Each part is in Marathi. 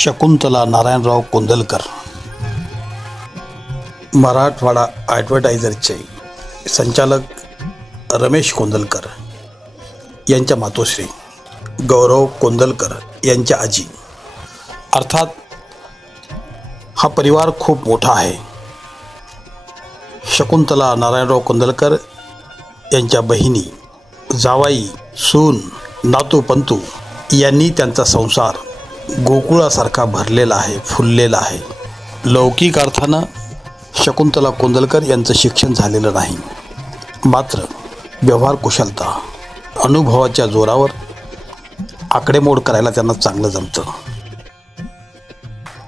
शकुंतला नारायणराव कोंदलकर मराठवाडा ॲडव्हर्टायझरचे संचालक रमेश कोंदलकर यांच्या मातोश्री गौरव कोंदलकर यांच्या आजी. अर्थात हा परिवार खूप मोठा आहे. शकुंतला नारायणराव कोंदलकर यांच्या बहिणी, जावाई, सून, नातू पंतू यांनी त्यांचा संसार गोकुळासारखा भरलेला आहे, फुललेला आहे. लौकिक अर्थानं शकुंतला कोंदलकर यांचं शिक्षण झालेलं नाही, मात्र व्यवहार कुशलता, अनुभवाच्या जोरावर आकडेमोड करायला त्यांना चांगलं जमतं.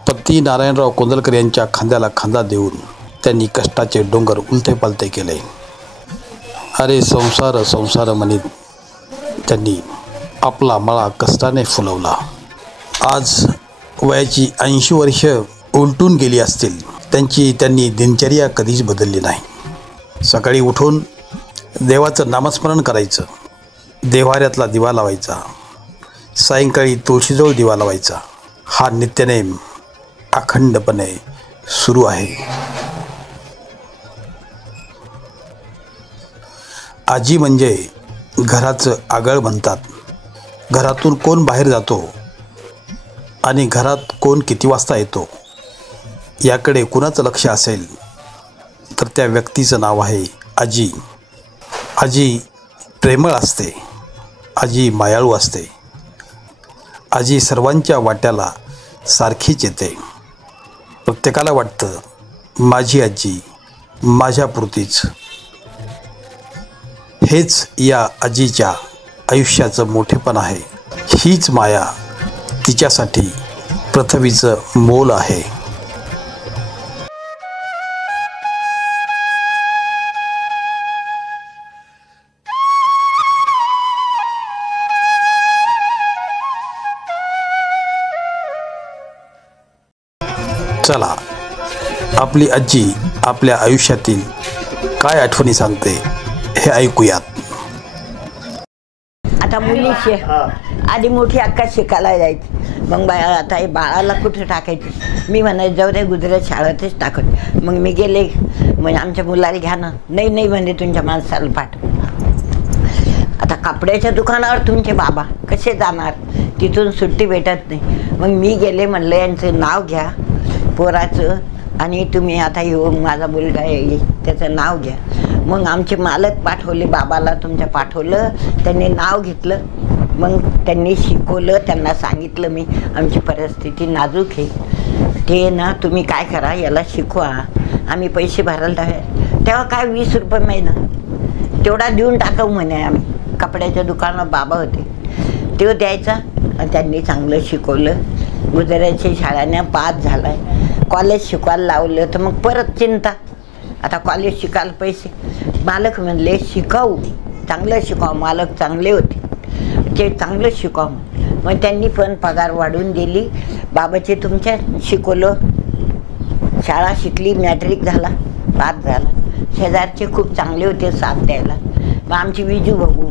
पती नारायणराव कोंदलकर यांच्या खांद्याला खांदा देऊन त्यांनी कष्टाचे डोंगर उलते पालते केले. अरे संसार संसार म्हणीत त्यांनी आपला मळा कष्टाने फुलवला. आज वयाची 80 वर्ष उलटून गेली असतील, त्यांनी दिनचर्या कधीच बदलली नाही. सकाळी उठून देवाचं नामस्मरण करायचं, देव्हाऱ्यातला दिवा लावायचा, सायंकाळी तुळशीजवळ दिवा लावायचा, हा नित्यनेम अखंडपणे सुरू आहे. आजी म्हणजे घराचं आगळ म्हणतात. घरातून कोण बाहेर जातो आणि घरात कोण किती वाजता येतो याकडे कुणाचं लक्ष असेल तर त्या व्यक्तीचं नाव आहे आजी. आजी प्रेमळ असते, आजी मायाळू असते, आजी सर्वांच्या वाट्याला सारखीच येते. प्रत्येकाला वाटतं माझी आजी माझ्यापुरतीच. हेच या आजीच्या आयुष्याचं मोठेपण आहे. हीच माया तिच्यासाठी पृथ्वीचं मोल आहे. चला, आपली आजी आपल्या आयुष्यातील काय आठवणी सांगते हे ऐकूयात. आता मुलीची आधी मोठी अक्का शिकायला जायची, मग आता हे बाळाला कुठं टाकायची. मी म्हणायचं जाऊ दे गुजरात शाळेतच टाकत. मग मी गेले, म्हणजे आमच्या मुलाला घ्या ना. नाही नाही म्हणजे तुमच्या माणसाला पाठव. आता कपड्याच्या दुकानावर तुमचे बाबा कसे जाणार, तिथून सुट्टी भेटत नाही. मग मी गेले, म्हणलं यांचं नाव घ्या पोराचं आणि तुम्ही आता येऊन माझा मुलगा येईल त्याचं नाव घ्या. मग आमचे मालक पाठवले, बाबाला तुमच्या पाठवलं, त्यांनी नाव घेतलं. मग त्यांनी शिकवलं, त्यांना सांगितलं मी आमची परिस्थिती नाजूक आहे, ते ना तुम्ही काय करा याला शिकवा, आम्ही पैसे भरायला तेव्हा काय 20 रुपये महिना तेवढा देऊन टाकाव म्हणे. आम्ही कपड्याच्या दुकानात बाबा होते ते द्यायचा. त्यांनी चांगलं शिकवलं, गुजरातच्या शाळाने पास झाला आहे. कॉलेज शिकवायला लावलं तर मग परत चिंता, आता कॉलेज शिकायला पैसे. मालक म्हणले शिकावू, चांगलं शिकावं. मालक चांगले होते, ते चांगलं शिकावं. मग त्यांनी पण पगार वाढवून दिली. बाबाचे तुमच्या शिकवलं, शाळा शिकली, मॅट्रिक झाला, पास झाला. शेजारचे खूप चांगले होते साथ द्यायला. मग आमची विजू भाऊ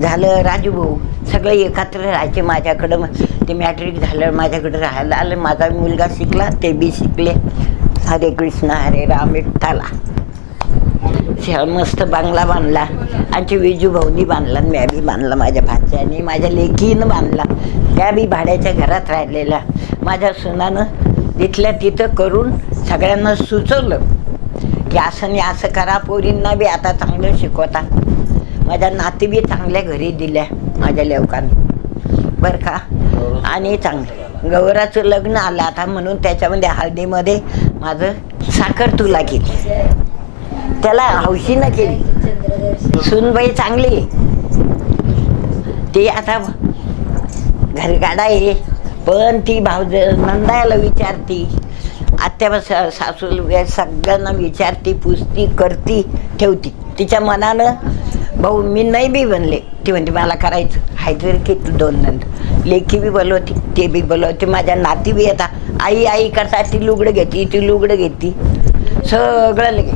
झालं, राजू भाऊ सगळे एकत्र राहायचे माझ्याकडं. मग ते मॅट्रिक झालं माझ्याकडं राहायला आलं. माझा मुलगा शिकला, ते बी शिकले. हरे कृष्ण हरे राम विठ्ठला. मस्त बंगला बांधला. आमची विजू भाऊनी बांधला, मी बी बांधला, माझ्या भाच्याने, माझ्या लेकीनं बांधला. त्या बी भाड्याच्या घरात राहिलेल्या. माझ्या सुनानं तिथल्या तिथं करून सगळ्यांना सुचवलं की असं नाही असं करा. पोरींना बी आता चांगलं शिकवता. माझ्या नाती बी चांगल्या घरी दिल्या माझ्या लेवकांनी बरं का. आणि चांगलं गौराचं लग्न आलं आता, म्हणून त्याच्यामध्ये हळदीमध्ये माझं साखर तुला केली, त्याला हौशीनं केली. सूनबाई चांगली, ती आता घरगाडा आहे, पण ती भाऊज नंदायला विचारती, आत्या सासूला सगळ्यांना विचारती, पुसती, करती, ठेवती. तिच्या मनानं भाऊ मी नाही बी बनले, ती म्हणते मला करायचं हाय तरी की तू 2 नंद. लेखी बी बोलवती, ते बी बोलवते. माझ्या नाती बी येतात, आई आई करता, ती लुगडं घेती, ती लुगडं घेती, सगळं लगे.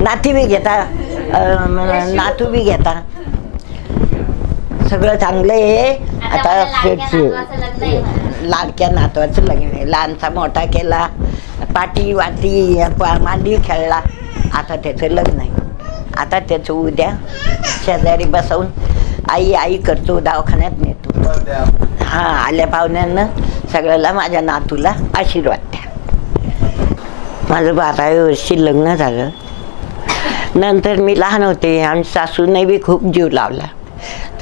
नाती बी घेता, नातू बी घेता, सगळं चांगलं आहे. आता लाडक्या नातवाचं लग्न आहे. लहानचा मोठा केला, पाटी वाटी मांडी खेळला. आता त्याचं लग्न आहे. आता त्याचं उद्या शेजारी बसवून आई आई करतो, दवाखान्यात नेतो. हां, आल्या पाहुण्यांना सगळ्याला माझ्या नातूला आशीर्वाद द्या. माझं 12व्या वर्षी लग्न झालं. नंतर मी लहान होते आणि सासूने बी खूप जीव लावला.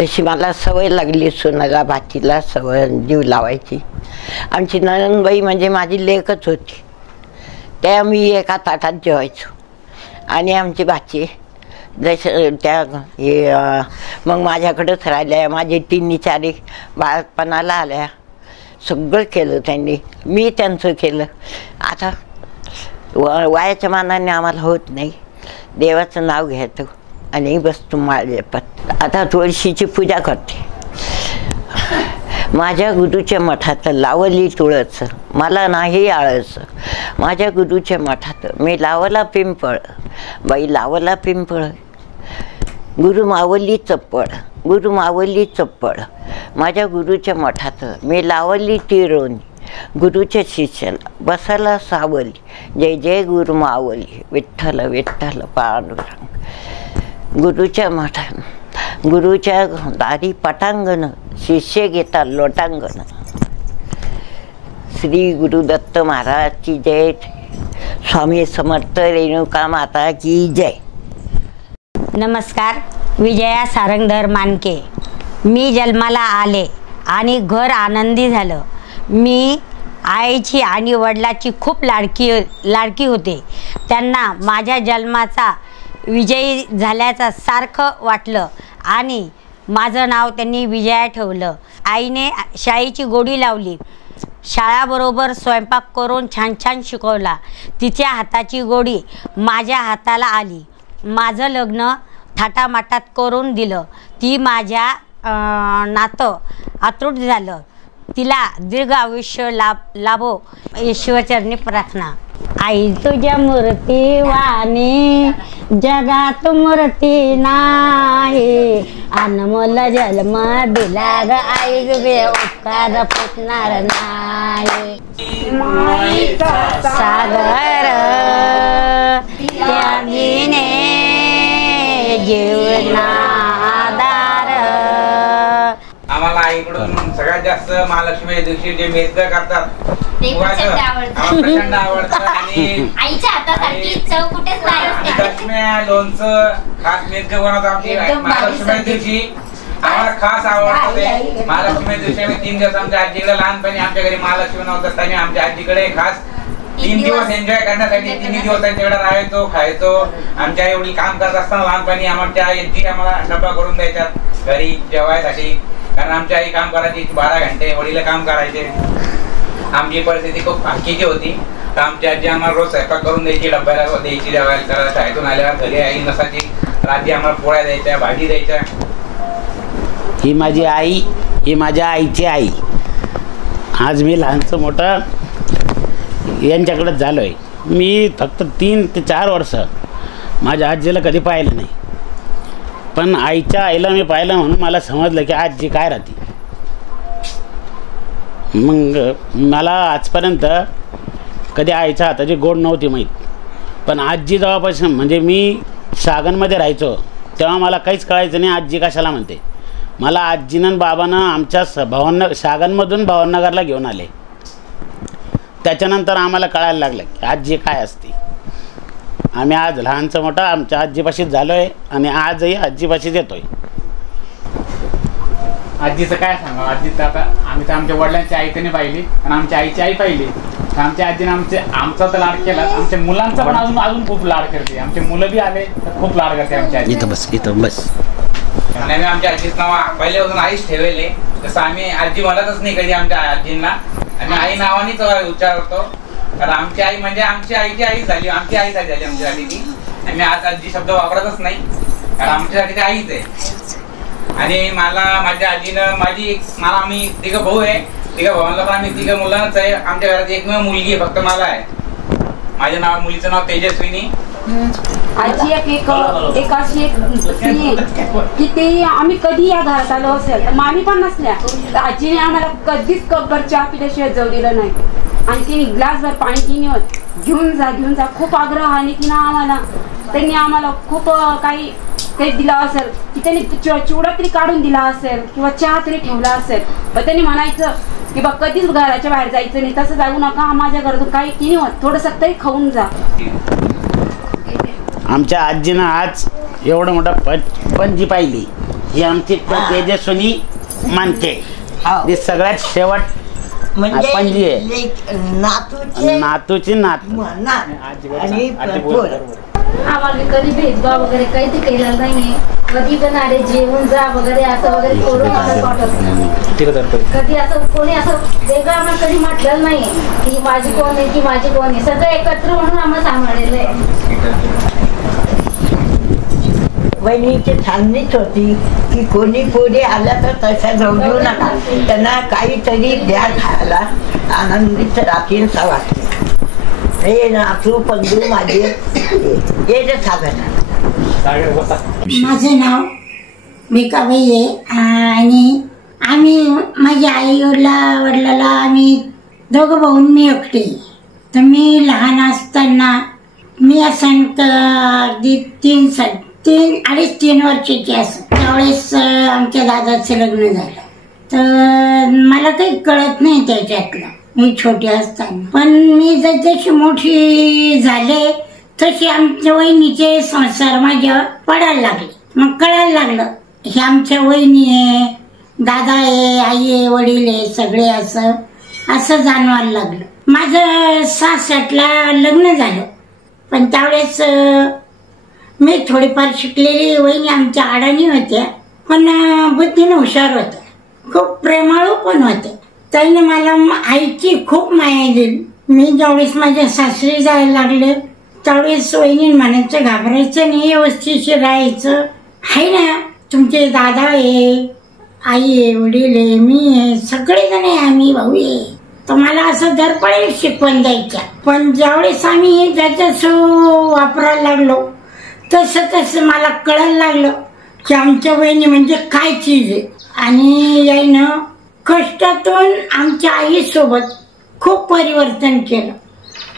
तशी मला सवय लागली सोनाला भाचीला सवय जीव लावायची. आमची नणंदबाई म्हणजे माझी लेकच होती. त्या मी एका ताटात जेवायचो आणि आमची भाची जसं त्या हे मग माझ्याकडंच राहिल्या. माझे 3-4 बाळपणाला आल्या. सगळं केलं त्यांनी, मी त्यांचं केलं. आता वयाच्या मानाने आम्हाला होत नाही. देवाचं नाव घ्यायचं आणि बसतो माळजपत. आता तुळशीची पूजा करते. माझ्या गुरुच्या मठात लावली तुळस, मला नाही आळस. माझ्या गुरुच्या मठात मी लावला पिंपळ, बाई लावला पिंपळ. गुरु मावली चप्पळ, गुरु मावली चप्पळ. माझ्या गुरुच्या मठात मी लावली तिरोणी, गुरुच्या शिष्याला बसायला सावली. जय जय गुरु मावली, विठ्ठल विठ्ठल पांडुरंग. गुरुच्या मठात गुरुच्या दारी पटांगण, शिष्य घेता लोटांगण. श्री गुरुदत्त महाराज की जय. स्वामी समर्थ रेणुका माता की जय. नमस्कार. विजया सारंगधर मानके. मी जन्माला आले आणि घर आनंदी झालं. मी आईची आणि वडिलाची खूप लाडकी होते. त्यांना माझ्या जन्माचा विजयी झाल्याचं सारखं वाटलं आणि माझं नाव त्यांनी विजया ठेवलं. आईने शाळेची गोडी लावली. शाळाबरोबर स्वयंपाक करून छान छान शिकवला. तिच्या हाताची गोडी माझ्या हाताला आली. माझं लग्न थाटामाटात करून दिलं. ती माझ्या नातं अतूट झालं. तिला दीर्घ आयुष्य लाभो ईश्वरचरणी प्रार्थना. आई तुझ्या मूर्ती वाणी जगात मूर्ती नाही. अनमोल जन्म दिला ग आई, तुझे उपकार फुटणार नाही. सागर त्यागीने जीवना आधार. आम्हाला आईकडून सगळ्यात जास्त महालक्ष्मी दिवशी जे मेदक करतात ते प्रचंड आवडतं. आणि आईच्या हातासारखी चव कुठेच नाही. दशम्या लोणचं खास मेदक बनवतो आमची महालक्ष्मी दिवशी. आम्हाला खास आवडतं ते. महालक्ष्मी दिवशी आम्ही 3 दिवस आमच्या आजीकडे, लहानपणी आमच्या घरी महालक्ष्मी नव्हतं असताना आमच्या आजीकडे खास 3 दिवस एन्जॉय करण्यासाठी 3 दिवस त्यांच्याकडे राहायचो, खायचो. आमच्या एवढी काम करत असताना लहानपणी आमच्या आजी आम्हाला डब्बा करून द्यायच्यात घरी जेवायसाठी. कारण आमची आई काम करायची 12 घंटे, वडील काम करायचे. आमची परिस्थिती खूप हलकीची होती. तर आमची आजी आम्हाला रोज स्वयंपाक करून द्यायची, डब्याला द्यायची जेवायला करायला. शाळेतून आल्यावर घरी आई नसायची, रात्री आम्हाला पोळ्या द्यायच्या, भाजी द्यायच्या. ही माझी आई, ही माझ्या आईची आई. आज मी लहानचं मोठं यांच्याकडेच झालो आहे. मी फक्त 3 ते 4 वर्ष माझ्या आजीला कधी पाहिलं नाही. पण आईच्या आईला मी पाहिलं म्हणून मला समजलं की आजी काय राहते. मग मला आजपर्यंत कधी आईच्या हाताची गोड नव्हती माहीत. पण आजी जेव्हापासून म्हणजे मी सागनमध्ये राहायचो तेव्हा मला काहीच कळायचं नाही आजी कशाला म्हणते. मला आजीनं बाबानं आमच्या सागनमधून भावनगरला घेऊन आले. त्याच्यानंतर आम्हाला कळायला लागलं की आजी काय असते. आम्ही आज लहानचं मोठं आमच्या आजीपाशीच झालो आहे आणि आजही आजीपाशीच येतो आहे. आजीचं काय सांगा. आजी तर आता आम्ही तर आमच्या वडिलांची आई त्याने पाहिली आणि आमच्या आईची आई पाहिली. तर आमच्या आजीने आमचा तर लाड केला. आमच्या मुलांचा पण अजून खूप लाड करते. आमचे मुलं बी आले तर खूप लाड करते आमच्या आजी. इथं बस. आणि आम्ही आमच्या आजीचं नाव पहिल्यापासून आईच ठेवले. तसं आम्ही आजी म्हणतच नाही कधी आमच्या आजींना. आम्ही आई नावानेच उच्चारतो. कारण आमची आई म्हणजे आमची आईची आई झाली, आमची आई झाली आमच्यासाठी ती. आम्ही आज आजी शब्द वापरतच नाही कारण आमच्यासाठी ती आईच आहे. आणि माझ्या आजीनं मला आम्ही 3 भाऊ आहे. 3 भावांना पण आम्ही 3 मुलांच आहे. आमच्या घरात एकमेव मुलगी फक्त मला आहे. माझ्या मुलीचं नाव तेजस्विनी. आजी एक अशी एक स्त्री की ते आम्ही कधी या घरात आलो असेल तर मामी पण नसल्या तर आजीने आम्हाला कधीच कपभर चहा पिल्याशिवाय जाऊ दिलं नाही. आणि तिने ग्लासभर पाणी तिने घेऊन जा खूप आग्रहाने तिनं आम्हाला त्यांनी आम्हाला खूप काही ते दिलं असेल की त्यांनी चिवडा तरी काढून दिला असेल किंवा चहा तरी ठेवला असेल. पण त्यांनी म्हणायचं की बा कधीच घराच्या बाहेर जायचं नाही, तसं जाऊ नका, माझ्या घरातून काही तिने होत थोडंसं तरी खाऊन जा. आमच्या आजीनं आज एवढं मोठं पणजी पाहिली ही आमची तेजस्विनी मानके. ही सगळ्यात शेवट पणजी आहे, नातूची नात. आम्हाला कधी भेदभाव वगैरे काही ते केला नाही. कधी पण आले जेवण जा वगैरे असं वगैरे करून कधी असं कोणी असं वेगळं आम्हाला कधी म्हटलं नाही की माझी कोण आहे की माझी कोण आहे. सगळं एकत्र म्हणून आम्हाला सांभाळलेलं आहे. वहिनीची छाननीच होती की कोणी पोरी आल्या तर तशा जवळू नका, त्यांना काहीतरी द्या खायला, आनंदीच राखीन वाटते. हे नातू पंदू माझे हे जे सागर. माझं नाव भिकाबाई आहे आणि आम्ही माझ्या आई वडिलाला आम्ही दोघं भाऊ मी एकटे. तर मी लहान असताना मी असं अगदी 3 वर्षाची असं त्यावेळेस आमच्या दादाचं लग्न झालं. तर मला काही कळत नाही त्याच्यातलं, मी छोटी असताना. पण मी जशी मोठी झाले तशी आमच्या वहिनीचे संसार माझ्यावर पडायला लागले. मग कळायला लागलं हे आमच्या वहिनी आहे, दादा आहे, आई आहे, वडील आहे, सगळे असं जाणवायला लागलं. माझं 66ला लग्न झालं. पण त्यावेळेस मी थोडीफार शिकलेली, वहिनी आमच्या अडाणी होत्या पण बुद्धीने हुशार होत्या, खूप प्रेमाळू पण होत्या. त्याने मला आईची खूप माया दिली. मी ज्यावेळेस माझ्या सासरी जायला लागले त्यावेळेस वहिनी म्हणायचं घाबरायचं नाही, व्यवस्थित राहायचं. आहे ना तुमचे दादा आहे, आई आहे, वडील आहे, मी आहे, सगळेजण आहे, आम्ही भाऊ आहे. तर मला असं धडपडेल शिकवण द्यायच्या. पण ज्यावेळेस आम्ही ज्याचं वापरायला लागलो तसं मला कळायला लागलं की आमच्या बहिणी म्हणजे काय चीज आहे. आणि यायनं कष्टातून आमच्या आईसोबत खूप परिवर्तन केलं.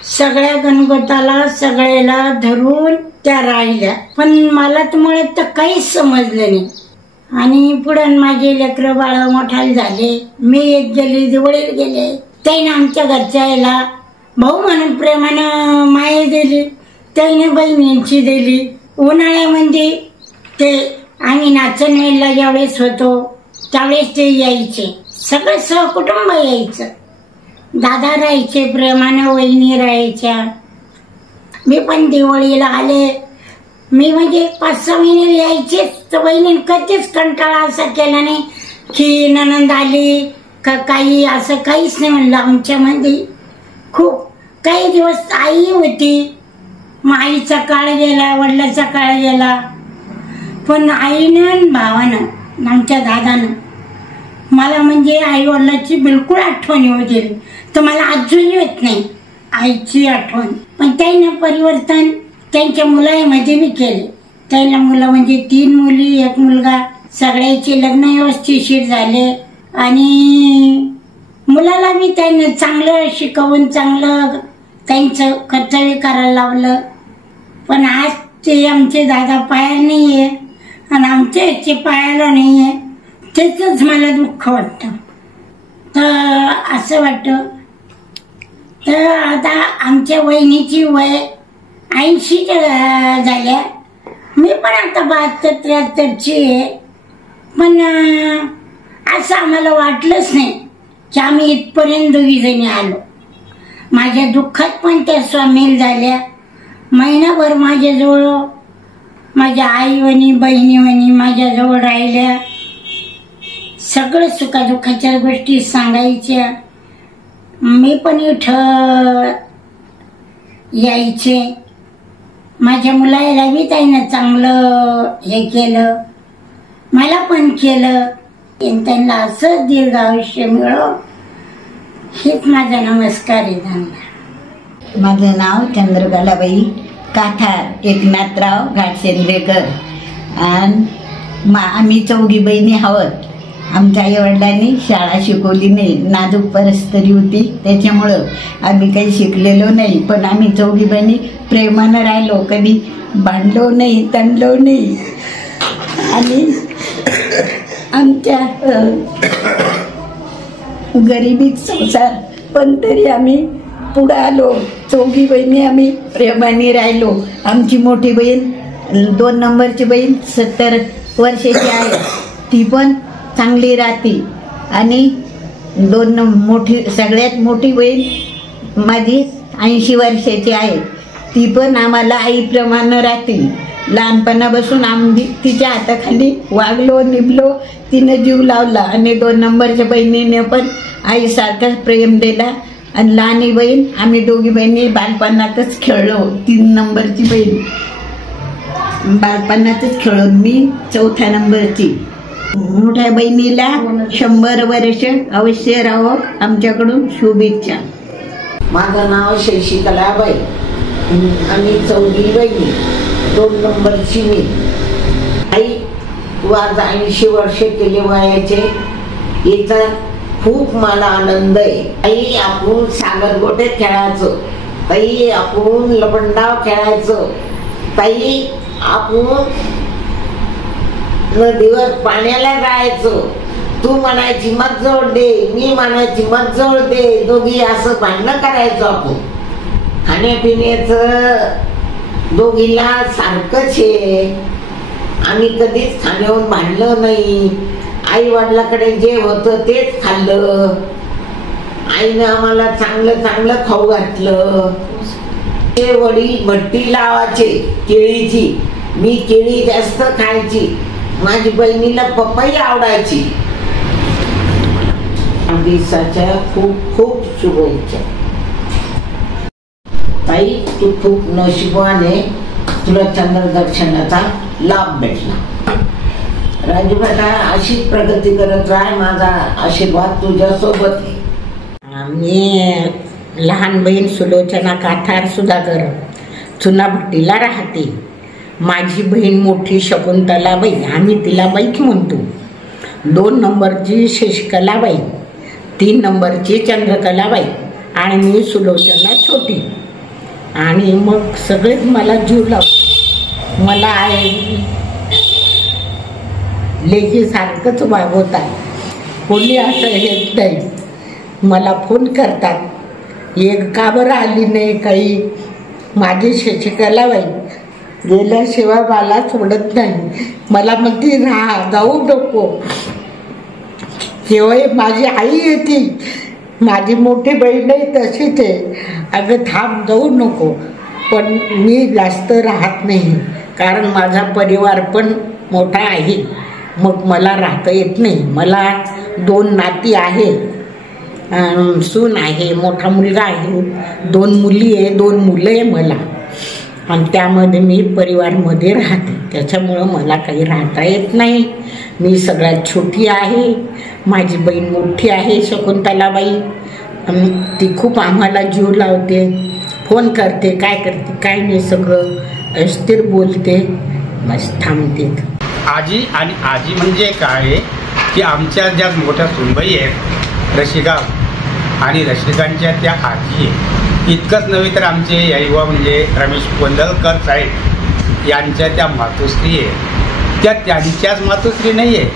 सगळ्या गणगोताला सगळ्याला धरून त्या राहिल्या. पण मला तुम्हाला तर काहीच समजलं नाही. आणि पुढे माझे लेकरं बाळ मोठाले झाले, मी एक गेले, वडील गेले. त्याने आमच्या घरच्या यायला भाऊ म्हणून प्रेमानं माया दिली, त्याने बहिणींची दिली. उन्हाळ्यामध्ये ते आम्ही नाचणवेलला ज्यावेळेस होतो त्यावेळेस ते यायचे, सगळं सहकुटुंब यायचं. दादा राहायचे प्रेमानं, वहिनी राहायच्या. मी पण दिवाळीला आले, मी म्हणजे 5-6 महिने यायचेच. तर वहिनीने कधीच कंटाळा असा केला नाही की नणंद आली का काही, असं काहीच नाही म्हणलं. आमच्यामध्ये खूप काही दिवस आई होती, मग आईचा काळ गेला, वडिलाचा काळ गेला. पण आईनं भावानं आमच्या दादानं मला म्हणजे आई वडिलाची बिलकुल आठवण येऊ दिली. तर मला अजूनही होत नाही आईची आठवण. पण त्यानं परिवर्तन त्यांच्या मुलामध्ये बी केले. त्याला मुलं म्हणजे 3 मुली 1 मुलगा, सगळ्याचे लग्न व्यवस्थिशीर झाले. आणि मुलाला मी त्यानं चांगलं शिकवून चांगलं त्यांचं कर्तव्य करायला लावलं. पण आज ते आमचे दादा पायाला नाहीये आणि आमच्या ह्याचे पायाला नाहीये, त्याच मला दुःख वाटतं. तर असं वाटतं. तर आता आमच्या वहिनीची वय 80 झाल्या, मी पण आता 72-73 आहे. पण असं आम्हाला वाटलंच नाही की आम्ही इथपर्यंत 2 जणी आलो. माझ्या दुःखात पण त्या सामील झाल्या. महिनाभर माझ्याजवळ माझ्या आईवणी बहिणीवणी माझ्याजवळ राहिल्या. सगळं सुखादुःखाच्या गोष्टी सांगायच्या. मी पण इथं यायचे. माझ्या मुलाला बी त्यानं चांगलं हे केलं, मला पण केलं. त्यांना असं दीर्घ आयुष्य मिळो हेच माझा नमस्कार आहे त्यांना. माझं नाव चंद्रकलाबाई काठार एकनाथराव घाटसेंद्रेकर आणि आम्ही चौघी बहिणी आहोत. आमच्या आईवडिलांनी शाळा शिकवली नाही, नाजूक परिस्थिती होती, त्याच्यामुळं आम्ही काही शिकलेलो नाही. पण आम्ही चौघी बहिणी प्रेमानं राहिलो, कधी भांडलो नाही, तणलो नाही. आणि आमच्या गरिबीत संसार पण तरी आम्ही पुढं आलो. चौघी बहिणी आम्ही प्रेमाने राहिलो. आमची मोठी बहीण 2 नंबरची बहीण 70 वर्षाची आहे, ती पण चांगली राहते. आणि सगळ्यात मोठी बहीण माझी 80 वर्षाची आहे, ती पण आम्हाला आईप्रमाणे राहते. लहानपणापासून आम्ही तिच्या हाताखाली वागलो निभलो, तिनं जीव लावला. आणि 2 नंबरच्या बहिणीने पण आईसारखंच प्रेम दिला. आणि लहानी बहीण आम्ही दोघी बहिणी बालपणातच खेळलो. 3 नंबरची बहीण बालपणातच खेळलो, मी 4थ्या नंबरची. मोठ्या बहिणीला 100 वर्ष अवश्य राहो, आमच्याकडून शुभेच्छा. माझं नाव शशिकलाबाई. आम्ही 4 बहिणी, 2 नंबरची मी. आई तू आज 80 वर्ष केले वयाचे, याचा खूप मला आनंद आहे. आई आपण सागरगोटे खेळायचो, ताई आपण लपंडाव खेळायचो, ताई आपण नदीवर पाण्याला जायचो. तू म्हणायची मत जोड दे, मी म्हणायची मत जोड दे, दोघी असं भांडणं करायचो आपण. खाण्यापिण्याचं दोघीला सारखंच आहे, आम्ही कधीच खाण्यावर भांडलो नाही. आई वडिलाकडे जे होतं तेच खाल्लं. आईनं आम्हाला चांगलं चांगलं खाऊ घातलं. ते वडील भट्टी लावायचे केळीची, मी केळी जास्त खायची. माझी बहिणीला पपई आवडायची. दिवसाच्या खूप खूप शुभेच्छा. ताई तू खूप नशिबाने, तुला चंद्रदर्शनाचा लाभ भेटला. राजू बेटा अशीच प्रगती करत राह, माझा आशीर्वाद तुझ्या सोबत आहे. मी लहान बहीण सुलोचना काठार सुधाकर चुनाभट्टीला राहते. माझी बहीण मोठी शकुंतलाबाई, आम्ही तिला बाईक म्हणतो. 2 नंबरची शशिकलाबाई, 3 नंबरची चंद्रकलाबाई आणि मी सुलोचना छोटी. आणि मग सगळेच मला जीव लावतात. मला लेकीसारखंच वागवतात. कोणी असं हेच नाही. मला फोन करतात, एक का बरं आली नाही काही. माझी शशिकलाबाई गेल्याशिवाय मला सोडत नाही. मला म्हणते राहा, जाऊ नको. केव्हा माझी आई येते, माझी मोठी बहीणही तशीच आहे, अगं थांब जाऊ नको. पण मी जास्त राहत नाही, कारण माझा परिवार पण मोठा आहे, मग मला राहता येत नाही. मला 2 नाती आहे, सून आहे, मोठा मुलगा आहे, 2 मुली आहे, 2 मुलं आहे मला. आणि त्यामध्ये मी परिवारमध्ये राहते, त्याच्यामुळं मला काही राहता येत नाही. मी सगळ्यात छोटी आहे. माझी बहीण मोठी आहे शकुंतलाबाई, ती खूप आम्हाला जीव लावते, फोन करते, काय करते काय नाही सगळं अस्थिर बोलते, बस थांबते. आजी आणि आजी म्हणजे काय की आमच्या ज्या मोठ्या सुनबाई आहेत रशिका आणि रशिकांच्या त्या आजी आहे. इतकंच नव्हे तर आमचे युवा म्हणजे रमेश गोंधळकर साहेब यांच्या त्या मातोश्री आहे, त्या त्यांच्याच मातोश्री नाही आहे,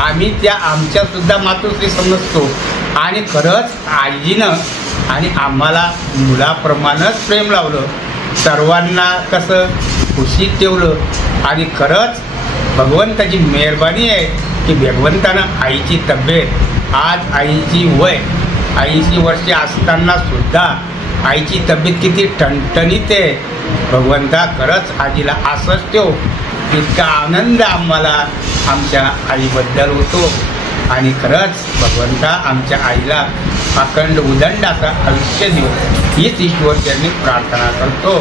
आम्ही त्या आमच्यासुद्धा मातोश्री समजतो. आणि खरंच आजीनं आणि आम्हाला मुलाप्रमाणेच प्रेम लावलं, सर्वांना कसं खुशीत ठेवलं. आणि खरंच भगवंताची मेहरबानी आहे की भगवंतानं आईची तब्येत, आज आईची वय 80 वर्षे असताना सुद्धा आईची तब्येत किती ठणठणीत आहे. भगवंता खरंच आजीला असंच ठेव. इतका आनंद आम्हाला आमच्या आईबद्दल होतो. आणि खरंच भगवंता आमच्या आईला अखंड उदंड असं आयुष्य देऊ हीच ईश्वरचरणी प्रार्थना करतो.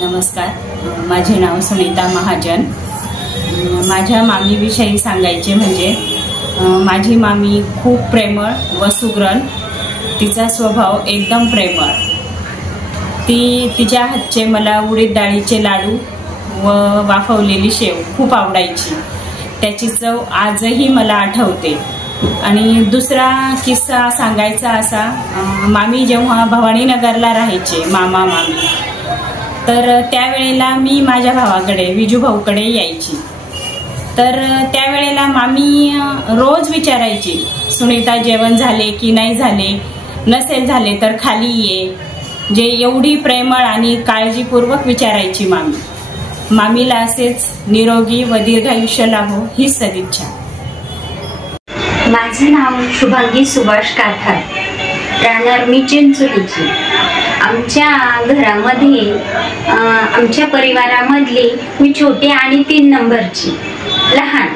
नमस्कार, माझे नाव सुनीता महाजन. माझ्या मामीविषयी सांगायचे म्हणजे माझी मामी खूप प्रेमळ व सुग्रण, तिचा स्वभाव एकदम प्रेमळ. ती तिच्या हातचे मला उडीद डाळीचे लाडू व वाफवलेली शेव खूप आवडायची. त्याची चव आजही मला आठवते. आणि दुसरा किस्सा सांगायचा असा, मामी जेव्हा भवानीनगरला राहायचे, मामा मामी, तर त्यावेळेला मी माझ्या भावाकडे विजू भाऊकडे यायची. तर त्यावेळेला मामी रोज विचारायची, सुनीता जेवण झाले की नाही झाले, नसेल झाले तर खाली ये. जे एवढी प्रेमळ आणि काळजीपूर्वक विचारायची मामी. मामीला असेच निरोगी व दीर्घायुष्य लाभो ही सदिच्छा. माझे नाव शुभांगी सुभाष काठार, राहणार मी चिंचोलीची. आमच्या घरामध्ये आमच्या परिवारामधली मी छोटी आणि 3 नंबरची लहान.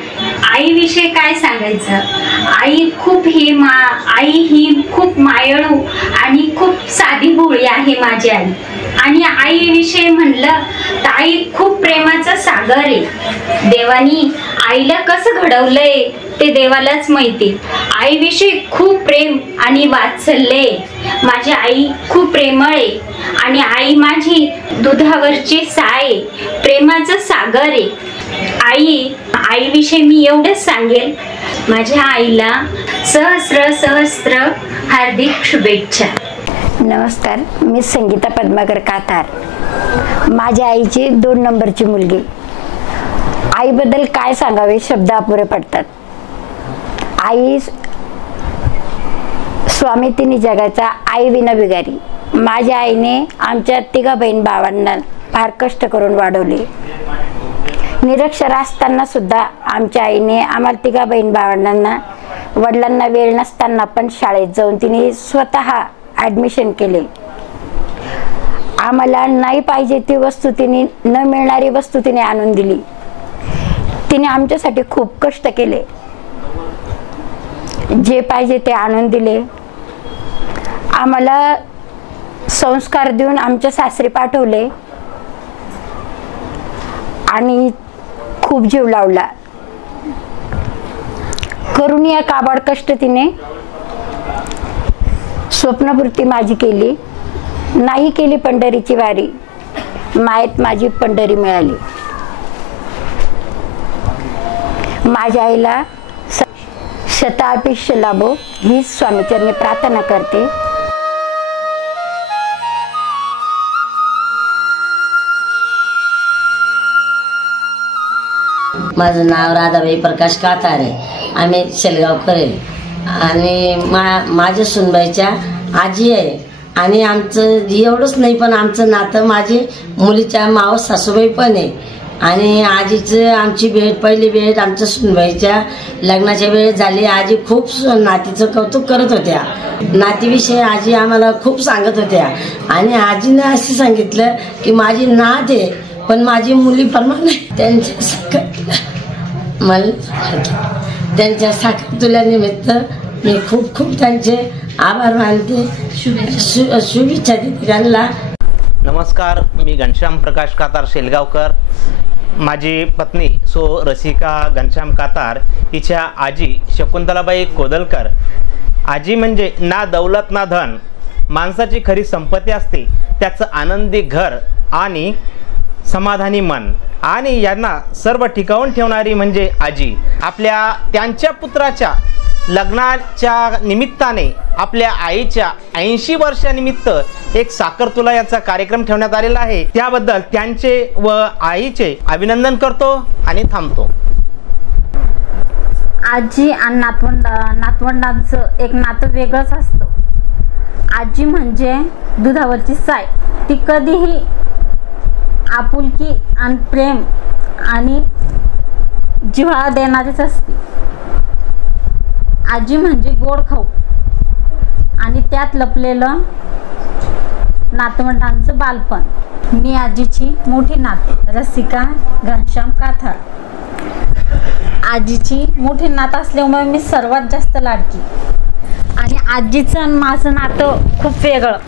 आईविषयी काय सांगायचं, आई ही खूप मायाळू आणि खूप साधी भोळी आहे माझी आई. आणि आईविषयी म्हणलं तर आई खूप प्रेमाचा सागर आहे. देवानी आईला कसं घडवलंय ते देवालाच माहिती. आईविषयी खूप प्रेम आणि वात्सल्य आहे. माझी आई खूप प्रेमळ आहे आणि आई माझी दुधावरची साय, प्रेमाचं सागर आहे. आईविषयी मी एवढंच सांगेल, माझ्या आईला सहस्र हार्दिक शुभेच्छा. नमस्कार, मी संगीता पद्माकर कातार, माझ्या आईची 2 नंबरची मुलगी. आईबद्दल काय सांगावे, शब्द अपुरे पडतात. आई स्वामी तिन्ही जगाचा, आई विना बिगारी. माझ्या आईने आमच्या 3 बहीण भावांना फार कष्ट करून वाढवले. निरक्षर असताना सुद्धा आमच्या आईने आम्हाला 3 बहीण भावांना, वडिलांना वेळ नसताना पण शाळेत जाऊन तिने स्वतः ॲडमिशन केले. आम्हाला नाही पाहिजे ती वस्तू तिने, न मिळणारी वस्तू तिने आणून दिली. तिने आमच्यासाठी खूप कष्ट केले, जे पाहिजे ते आणून दिले. आम्हाला संस्कार देऊन आमच्या सासरी पाठवले आणि खूप जीव लावला. करून या काबाड कष्ट तिने स्वप्नपूर्ती माझी केली. नाही केली पंढरीची वारी, मायेत माझी पंढरी मिळाली. माझ्या आईला शतायुष्य लाभो ही स्वामीचरणी प्रार्थना करते. माझं नाव राधाबाई प्रकाश कातार आहे. आम्ही शेलगावकर आहे आणि माझ्या सुनबाईच्या आजी आहे. आणि आमचं एवढंच नाही पण आमचं नातं माझी मुलीच्या मावस सासूबाई पण आहे. आणि आजीचं आमची भेट, पहिली भेट आमच्या सुनबाईच्या लग्नाच्या वेळेस झाली. आजी खूप नातीचं कौतुक करत होत्या. नातीविषयी आजी आम्हाला खूप सांगत होत्या. आणि आजीने असं सांगितलं की माझी नात आहे पण माझी मुली प्रमाणे त्यांच्या साखरतुल्यानिमित्त मी खूप खूप त्यांचे आभार मानते. शुभेच्छा देते त्यांना. नमस्कार, मी घनश्याम प्रकाश कातार शेलगावकर. माझी पत्नी रसिका घनश्याम कातार, तिच्या आजी शकुंतलाबाई कोदलकर. आजी म्हणजे ना दौलत ना धन, माणसाची खरी संपत्ती असते त्याचं आनंदी घर आणि समाधानी मन. आणि यांना सर्व टिकवून ठेवणारी म्हणजे आजी. त्यांच्या पुत्राच्या लग्नाच्या निमित्ताने आपल्या आईच्या 80 वर्षानिमित्त एक साखरतुला याचा कार्यक्रम ठेवण्यात आलेला आहे. त्याबद्दल त्यांचे व आईचे अभिनंदन करतो आणि थांबतो. आजी आणि नातवंडांचं एक नातं वेगळंच असतं. आजी म्हणजे दुधावरची साय. ती कधीही आपुलकी आणि प्रेम आणि जिव्हाळा देणारीच असते. आजी म्हणजे गोड खाऊ आणि त्यात लपलेलं नातवंडांचं बालपण. मी आजीची मोठी नात रसिका घनश्याम काथार. आजीची मोठी नात असल्यामुळे मी सर्वात जास्त लाडकी. आणि आजीचं आणि माझं नातं खूप वेगळं,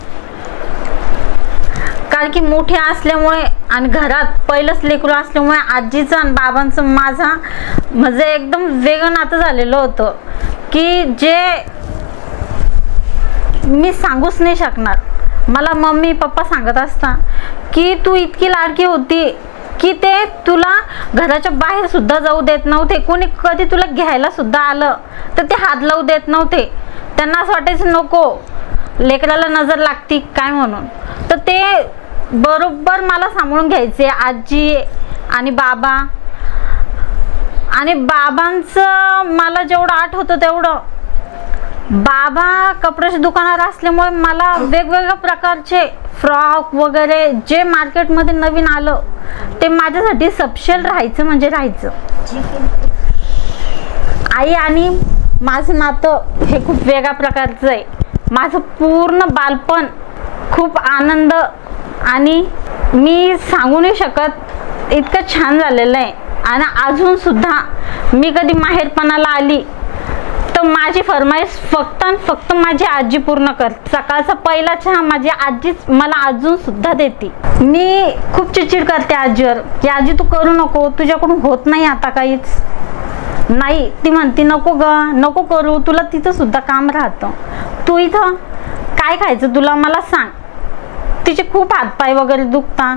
कारण की मोठे असल्यामुळे आणि घरात पहिलंच लेकरू असल्यामुळे आजीचं आणि बाबांचं माझा म्हणजे एकदम वेगळं नातं झालेलं होतं की जे मी सांगूच नाही शकणार. मला मम्मी पप्पा सांगत असता की तू इतकी लाडकी होती की ते तुला घराच्या बाहेर सुद्धा जाऊ देत नव्हते. कोणी कधी तुला घ्यायला सुद्धा आलं तर ते हात लावू देत नव्हते. त्यांना असं वाटायचं नको लेकराला नजर लागती काय म्हणून. तर ते बरोबर मला सांभाळून घ्यायचे आजी आणि बाबा. आणि बाबांचं मला जेवढं आठवतं तेवढं, बाबा कपड्याच्या दुकानावर असल्यामुळे मला वेगवेगळ्या प्रकारचे फ्रॉक वगैरे जे मार्केटमध्ये नवीन आलं ते माझ्यासाठी स्पेशल राहायचं म्हणजे राहायचं. आई आणि माझं नातं हे खूप वेगळ्या प्रकारचं आहे. माझं पूर्ण बालपण खूप आनंद आणि मी सांगू नाही शकत इतकं छान झालेलं आहे. आणि अजून सुद्धा मी कधी माहेरपणाला आली तर माझी फरमाईश फक्त आणि फक्त माझी आजी पूर्ण करते. सकाळचा पहिला चहा माझी आजीच मला अजून सुद्धा देते. मी खूप चिडचिड करते आजीवर की आजी तू करू नको, तुझ्याकडून होत नाही आता काहीच नाही. ती म्हणते नको ग नको करू, तुला तिथं सुद्धा काम राहतं, तू इथं काय खायचं तुला मला सांग. तिचे खूप हातपाय वगैरे दुखता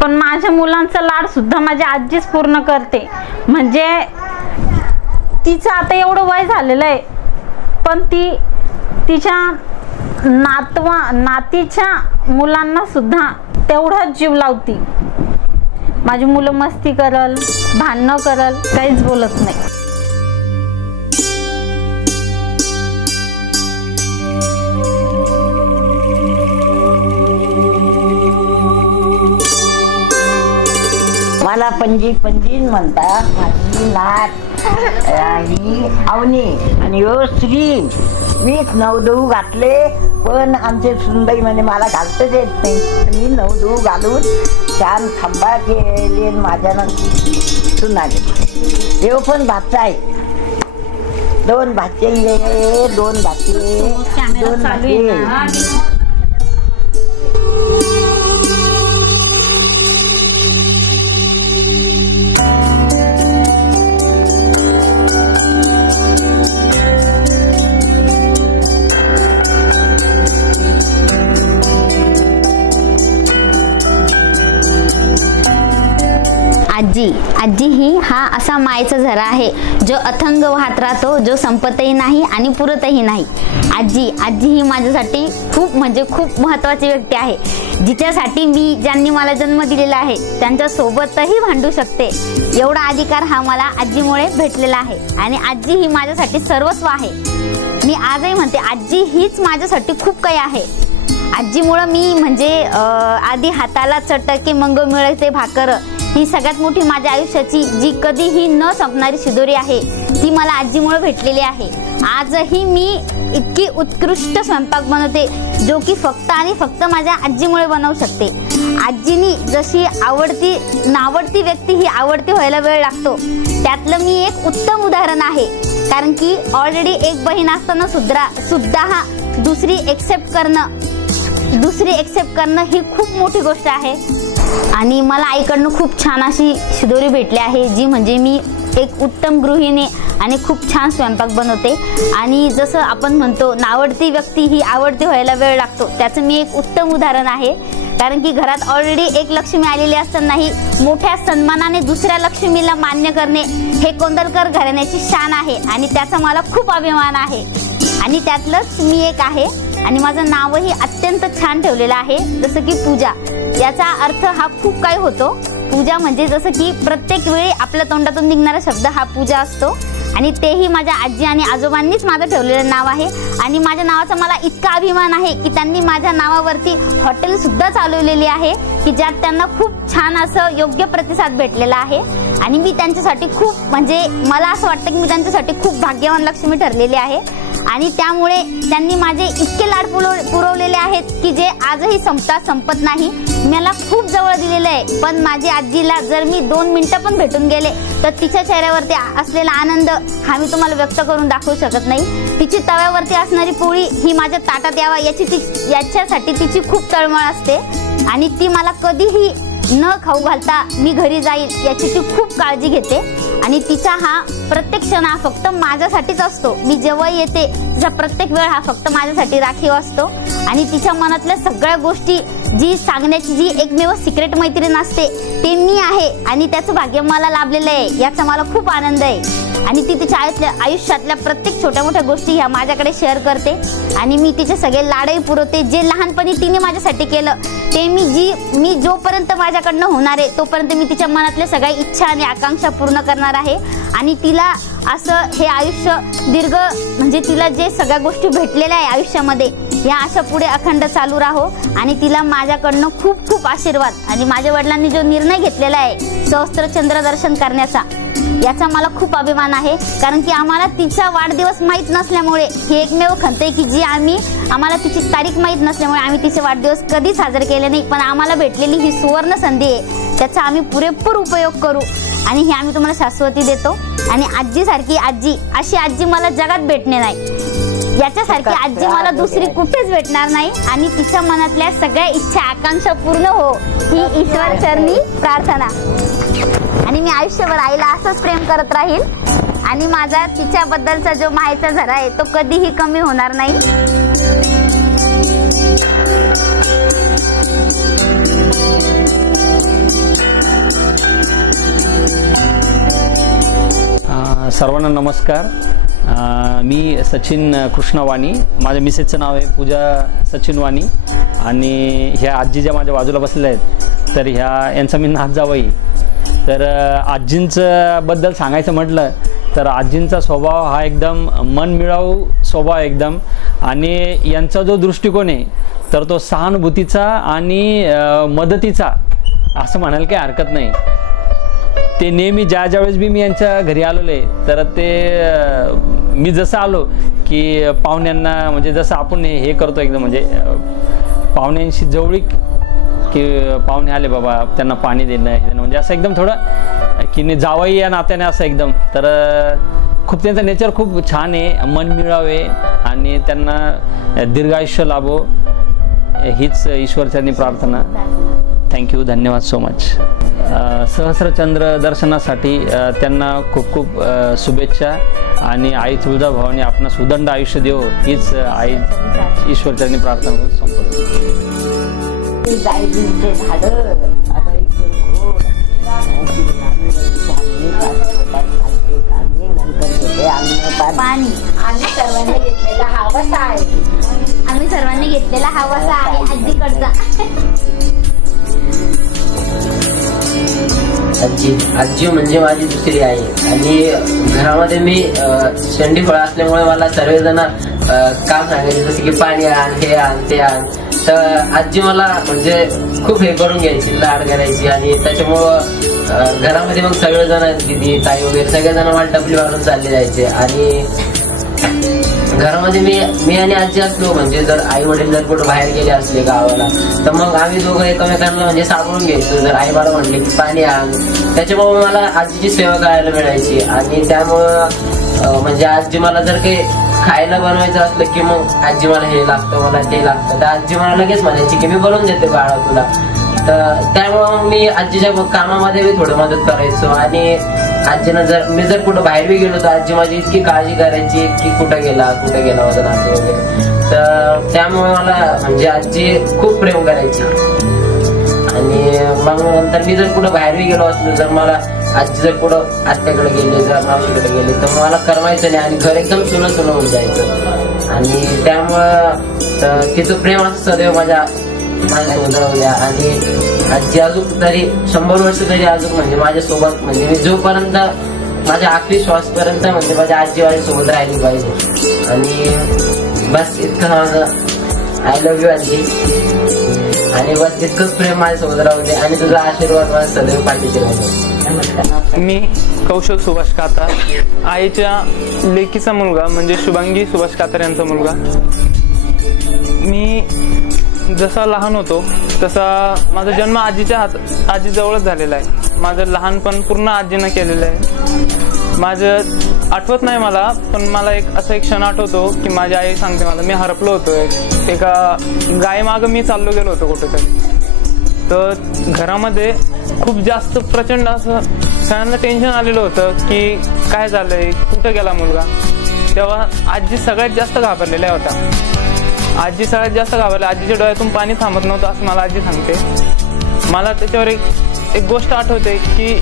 पण माझ्या मुलांचा लाड सुद्धा माझी आजीच पूर्ण करते. म्हणजे तिचं आता एवढं वय झालेलं आहे पण ती तिच्या नातीच्या मुलांना सुद्धा तेवढाच जीव लावती. माझी मुलं मस्ती करल भांडणं करल काहीच बोलत नाही. मला पंजी म्हणतात. माझी नात ही अवनी आणि यो श्री. मीच नवदहू घातले पण आमचे सुंदरी म्हणे मला घालतच येत नाही. मी नवदहू घालून छान खंबा केले माझ्यानं सुनाले. हे पण भाचा आहे. दोन भाचे दोन भाचे. आजी ही हा असा मायेचा झरा आहे जो अथंग वाहत राहतो, जो संपतही नाही आणि पुरतही नाही. आजी ही माझ्यासाठी खूप म्हणजे खूप महत्त्वाची व्यक्ती आहे, जिच्यासाठी मी ज्यांनी मला जन्म दिलेला आहे त्यांच्या सोबतही भांडू शकते. एवढा अधिकार हा मला आजीमुळे भेटलेला आहे आणि आजी ही माझ्यासाठी सर्वस्व आहे. मी आजही म्हणते आजी हीच माझ्यासाठी खूप काही आहे. आजीमुळं मी म्हणजे आधी हाताला चटके मंग मिळते भाकर ही सगळ्यात मोठी माझ्या आयुष्याची जी कधीही न संपणारी शिदोरी आहे ती मला आजीमुळे भेटलेली आहे. आजही मी इतकी उत्कृष्ट स्वयंपाक बनवते जो की फक्त आणि फक्त माझ्या आजीमुळे बनवू शकते. आजीनी जशी नावडती व्यक्ती ही आवडती व्हायला वेळ लागतो त्यातलं मी एक उत्तम उदाहरण आहे. कारण की ऑलरेडी एक बहीण असताना सुद्धा हा दुसरी एक्सेप्ट करणं ही खूप मोठी गोष्ट आहे. आणि मला आईकडनं खूप छान अशी शिदोरी भेटली आहे जी म्हणजे मी एक उत्तम गृहिणी आणि खूप छान स्वयंपाक बनवते. आणि जसं आपण म्हणतो नावडती व्यक्ती ही आवडती व्हायला वेळ लागतो त्याचं मी एक उत्तम उदाहरण आहे. कारण की घरात ऑलरेडी एक लक्ष्मी आलेली असतानाही मोठ्या सन्मानाने दुसऱ्या लक्ष्मीला मान्य करणे हे कोंदलकर घराण्याची शान आहे आणि त्याचा मला खूप अभिमान आहे. आणि त्यातलंच मी एक आहे आणि माझं नावही अत्यंत छान ठेवलेलं आहे जसं की पूजा. याचा अर्थ हा खूप काही होतो. पूजा म्हणजे जसं की प्रत्येक वेळी आपल्या तोंडातून निघणारा शब्द हा पूजा असतो आणि तेही माझ्या आजी आणि आजोबांनीच माझं ठेवलेलं नाव आहे. आणि माझ्या नावाचा मला इतका अभिमान आहे की त्यांनी माझ्या नावावरती हॉटेल सुद्धा चालवलेली आहे की ज्यात त्यांना खूप छान असं योग्य प्रतिसाद भेटलेला आहे. आणि मी त्यांच्यासाठी खूप म्हणजे मला असं वाटतं की मी त्यांच्यासाठी खूप भाग्यवान लक्ष्मी ठरलेली आहे. आणि त्यामुळे त्यांनी माझे इतके लाड पुरवलेले आहेत की जे आजही संपत नाही. मला खूप जवळ दिलेलं आहे पण माझ्या आजीला जर मी 2 मिनिटं पण भेटून गेले तर तिच्या चेहऱ्यावरती असलेला आनंद हा मी तुम्हाला व्यक्त करून दाखवू शकत नाही. तिची तव्यावरती असणारी पोळी ही माझ्या ताटात यावा याच्यासाठी तिची खूप तळमळ असते आणि ती मला कधीही न खाऊ घालता मी घरी जाईल याची ती खूप काळजी घेते. आणि तिचा हा प्रत्येक क्षण हा फक्त माझ्यासाठीच असतो. मी जेव्हा येते तिचा प्रत्येक वेळ हा फक्त माझ्यासाठी राखीव असतो. आणि तिच्या मनातल्या सगळ्या गोष्टी जी सांगण्याची जी एकमेव सिक्रेट मैत्रीण असते ते मी आहे. आणि त्याचं भाग्य मला लाभलेलं आहे, याचा मला खूप आनंद आहे. आणि ती तिच्या आयुष्यातल्या प्रत्येक छोट्या मोठ्या गोष्टी ह्या माझ्याकडे शेअर करते. आणि मी तिचे सगळे लाडही पुरवते. जे लहानपणी तिने माझ्यासाठी केलं ते मी जोपर्यंत माझ्याकडनं होणार आहे तोपर्यंत मी तिच्या मनातल्या सगळ्या इच्छा आणि आकांक्षा पूर्ण करणार आहे. आणि तिला असं हे आयुष्य दीर्घ म्हणजे तिला जे सगळ्या गोष्टी भेटलेल्या आहे आयुष्यामध्ये या अशा पुढे अखंड चालू राहो. आणि तिला माझ्याकडनं खूप खूप आशीर्वाद. आणि माझ्या वडिलांनी जो निर्णय घेतलेला आहे सहस्त्र चंद्र दर्शन करण्याचा याचा मला खूप अभिमान आहे. कारण की आम्हाला तिचा वाढदिवस माहीत नसल्यामुळे ही एकमेव खंत आहे की जी आम्हाला तिची तारीख माहीत नसल्यामुळे आम्ही तिचे वाढदिवस कधी साजरे केले नाही. पण आम्हाला भेटलेली ही सुवर्ण संधी आहे, त्याचा आम्ही पुरेपूर उपयोग करू. आणि हे आम्ही तुम्हाला शाश्वती देतो. आणि आजीसारखी आजी अशी आजी मला जगात भेटणे नाही, याच्यासारखी आजी मला दुसरी कुठेच भेटणार नाही. आणि तिच्या मनातल्या सगळ्या इच्छा आकांक्षा पूर्ण हो ही ईश्वर चरणी प्रार्थना. आणि मी आयुष्यभर आईला असंच प्रेम करत राहील. आणि माझा तिच्याबद्दलचा जो मायेचा झरा आहे तो कधीही कमी होणार नाही. सर्वांना नमस्कार. मी सचिन कृष्णवाणी, माझ्या मिसेसचं नाव आहे पूजा सचिन वाणी. आणि ह्या आजी ज्या माझ्या बाजूला बसलेल्या आहेत तर यांचा मी नात जावई. तर आजींचं बद्दल सांगायचं म्हटलं तर आजींचा स्वभाव हा एकदम मनमिळावू स्वभाव एकदम. आणि यांचा जो दृष्टिकोन आहे तर तो सहानुभूतीचा आणि मदतीचा असं म्हणायला काही हरकत नाही. ते नेहमी ज्यावेळेस बी मी यांच्या घरी आलेलो आहे तर ते मी जसं आलो की पाहुण्यांना म्हणजे जसं आपण हे करतो एकदम म्हणजे पाहुण्यांशी जवळीक की पाहुणे आले बाबा त्यांना पाणी देणं म्हणजे असं एकदम थोडं की जावई या नात्याने असं एकदम. तर खूप त्यांचं नेचर खूप छान आहे, मनमिळाव आहे. आणि त्यांना दीर्घायुष्य लाभो हीच ईश्वरचरणी प्रार्थना. थँक्यू, धन्यवाद सो मच. सहस्रचंद्र दर्शनासाठी त्यांना खूप खूप शुभेच्छा. आणि आई तुळजाभवानी आपणास उदंड आयुष्य देव हीच आई ईश्वरचरणी प्रार्थना करून संपवतो. पाणी आम्ही सर्वांनी घेतलेला हा वसा आहे. आम्ही सर्वांनी घेतलेला हा वसा आहे आजीकडचा. आजी म्हणजे माझी दुसरी आई. आणि घरामध्ये मी शेंडी फळ असल्यामुळे मला सर्वजण काम सांगायचे जसे की पाणी आण, हे आण, ते आण. तर आजी मला म्हणजे खूप हे करून घ्यायची, लाड करायची. आणि त्याच्यामुळं घरामध्ये मग सगळेजण दिदी ताई वगैरे सगळेजण मला टपली मारून चालले जायचे. आणि घरामध्ये मी आणि आजी असलो म्हणजे जर आई वडील जर कुठं बाहेर गेले असले गावाला तर मग आम्ही दोघं एकमेकांना म्हणजे सापडून घ्यायचो. जर आई मला म्हणले की पाणी आण, त्याच्यामुळे मला आजीची सेवा करायला मिळायची. आणि त्यामुळं म्हणजे आजी मला जर काही खायला बनवायचं असलं की मग आजी मला हे लागतं, मला ते लागतं, तर आजी मला लगेच म्हणायची की मी बनवून देते बाळा तुला. तर त्यामुळं मी आजीच्या कामामध्ये बी थोडं मदत करायचो. आणि आजीनं मी जर कुठं बाहेर बी गेलो तर आजी माझी इतकी काळजी करायची की कुठं गेला माझा नाते वगैरे. तर त्यामुळे मला म्हणजे आजी खूप प्रेम करायची. आणि मग नंतर मी जर कुठं बाहेर बी गेलो असलो जर मला आजी जर कुठं आत्याकडे गेले जर मावशीकडे गेले तर मला करमायचं नाही आणि घर एकदम सुनं होऊन जायचं. आणि त्यामुळं तिचं प्रेम असं सदैव माझ्या सोबत राहू द्या. आणि आजी अजून तरी 100 वर्ष तरी अजून म्हणजे माझ्यासोबत म्हणजे मी जोपर्यंत माझ्या आखरी श्वासपर्यंत म्हणजे माझ्या आजी माझ्यासोबत राहिली पाहिजे. आणि बस इतकं माझं आय लव्ह यू आजी. आणि बस इतकंच प्रेम माझ्यासोबत राहू दे आणि तुझा आशीर्वाद मला सदैव पाठीशी राहू. मी कौशल सुभाष कातार, आईच्या लेकीचा मुलगा म्हणजे शुभांगी सुभाष कातार यांचा मुलगा. मी जसा लहान होतो तसा माझा जन्म आजीजवळच झालेला आहे. माझं लहानपण पूर्ण आजीनं केलेलं आहे. माझं आठवत नाही मला, पण मला एक क्षण आठवतो की माझी आई सांगते मला मी हरपलो होतो एका गायमागं मी चाललो गेलो होतो कुठेतरी. तर घरामध्ये खूप जास्त प्रचंड असं सगळ्यांना टेन्शन आलेलं होतं की काय झालंय, कुठं गेला मुलगा. तेव्हा आजी सगळ्यात जास्त घाबरलेल्या होत्या. आजी सगळ्यात जास्त घाबरल्या. आजीच्या डोळ्यातून पाणी थांबत नव्हतं असं मला आजी सांगते. मला त्याच्यावर एक गोष्ट आठवते की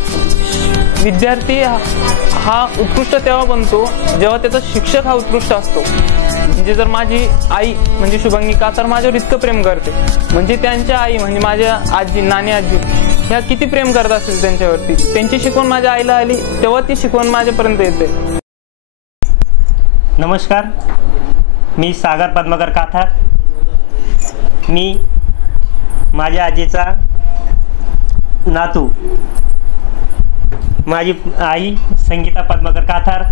विद्यार्थी हा उत्कृष्ट तेव्हा बनतो जेव्हा त्याचा शिक्षक हा उत्कृष्ट असतो. म्हणजे जर माझी आई म्हणजे शुभांगी कातर माझ्यावर इतकं प्रेम करते, म्हणजे त्यांच्या आई म्हणजे माझ्या आजी, नानी आजी ह्या किती प्रेम करत असतील त्यांच्यावरती. त्यांची शिकवण माझ्या आईला आली तेव्हा ती शिकवण माझ्यापर्यंत येते. नमस्कार, मी सागर पद्मकर काथार. मी माझ्या आजीचा नातू. माझी आई संगीता पद्मकर काथार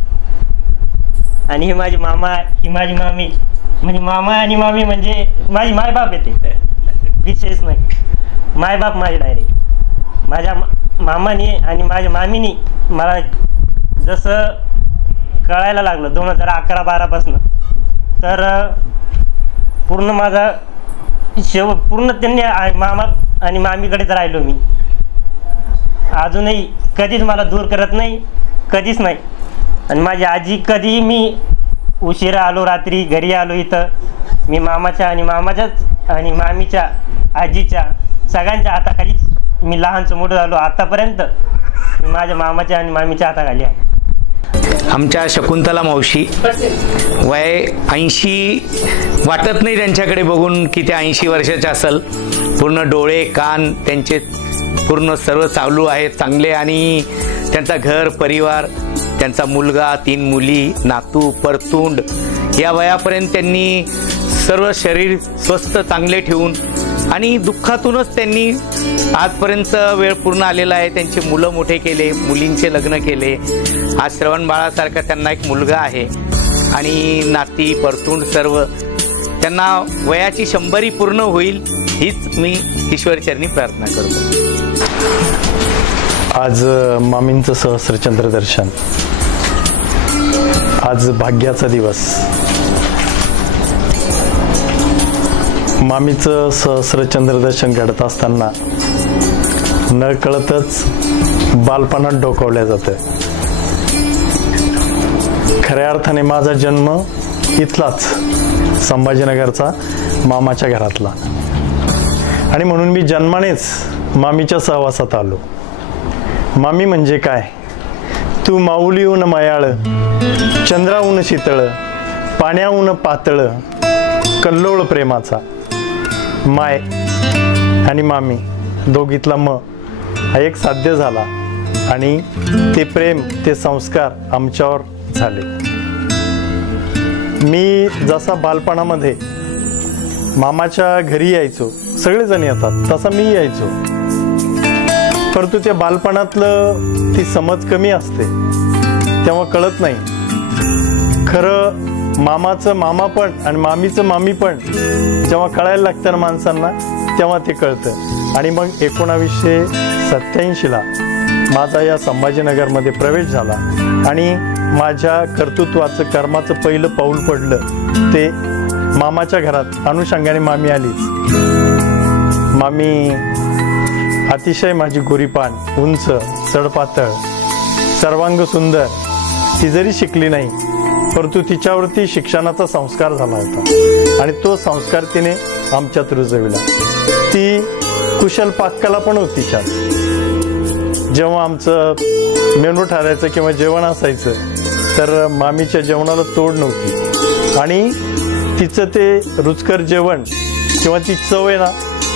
आणि हे माझे मामा, ही माझी मामी. म्हणजे मामा आणि मामी म्हणजे माझी मायबाप येते, विशेष नाही, मायबाप माझे डायरेक्ट. माझ्या मामाने आणि माझ्या मामीनी मला जसं कळायला लागलं 2011-12 पासून, तर पूर्ण माझा पूर्ण त्यांनी मामा आणि मामीकडेच राहिलो मी. अजूनही कधीच मला दूर करत नाही, कधीच नाही. आणि माझी आजी कधीही मी उशिरा आलो, रात्री घरी आलो इथं, मी मामाच्या आणि मामाच्याच आणि मामीच्या आजीच्या सगळ्यांच्या हाताखालीच मी लहानचं मोठं झालो. आतापर्यंत मी माझ्या मामाच्या आणि मामीच्या हाताखाली आहे. आमच्या शकुंतला मावशी वय 80 वाटत नाही त्यांच्याकडे बघून की त्या 80 वर्षाच्या असेल. पूर्ण डोळे कान त्यांचे पूर्ण सर्व चालू आहेत चांगले. आणि त्यांचा घर परिवार, त्यांचा मुलगा, 3 मुली, नातू, परतूंड या वयापर्यंत त्यांनी सर्व शरीर स्वस्थ चांगले ठेवून आणि दुःखातूनच त्यांनी आजपर्यंत वेळ पूर्ण आलेला आहे. त्यांचे मुलं मोठे केले, मुलींचे लग्न केले. आज श्रवण बाळासारखा त्यांना एक मुलगा आहे आणि नाती परतूंड सर्व. त्यांना वयाची 100 पूर्ण होईल हीच मी ईश्वरचरणी प्रार्थना करतो. आज मामींचं सहस्रचंद्र दर्शन, आज भाग्याचा दिवस. मामीचं सहस्रचंद्र दर्शन घडत असताना न कळतच बालपणात डोकावल्या जातं. खऱ्या अर्थाने माझा जन्म इथलाच संभाजीनगरचा मामाच्या घरातला आणि म्हणून मी जन्मानेच मामीच्या सहवासात आलो. मामी म्हणजे काय? तू माऊलीहून मयाळ, चंद्राहून शीतळ, पाण्याहून पातळ, कल्लोळ प्रेमाचा. माय आणि मामी दोघीतला हा एक साध्य झाला आणि ते प्रेम, ते संस्कार आमच्यावर झाले. मी जसा बालपणामध्ये मामाच्या घरी यायचो, सगळेजण येतात तसा मी यायचो, परंतु त्या बालपणातलं ती समज कमी असते तेव्हा कळत नाही. खरं मामाचं मामापण आणि मामीचं मामीपण जेव्हा कळायला लागतं ना माणसांना तेव्हा ते कळतं. आणि मग 1987ला माझा या संभाजीनगरमध्ये प्रवेश झाला आणि माझ्या कर्तृत्वाचं कर्माचं पहिलं पाऊल पडलं ते मामाच्या घरात. अनुषंगाने मामी आलीच. मामी अतिशय माझी गोरीपान, उंच, चढपातळ, सर्वांग सुंदर. ती जरी शिकली नाही परंतु तिच्यावरती शिक्षणाचा संस्कार झाला होता आणि तो संस्कार तिने आमच्यात रुजविला. ती कुशल पाककला पण होती तिच्यात. जेव्हा आमचं मेनू ठरायचं किंवा जेवण असायचं तर मामीच्या जेवणाला तोड नव्हती आणि तिचं ते रुचकर जेवण किंवा ती चव आहे ना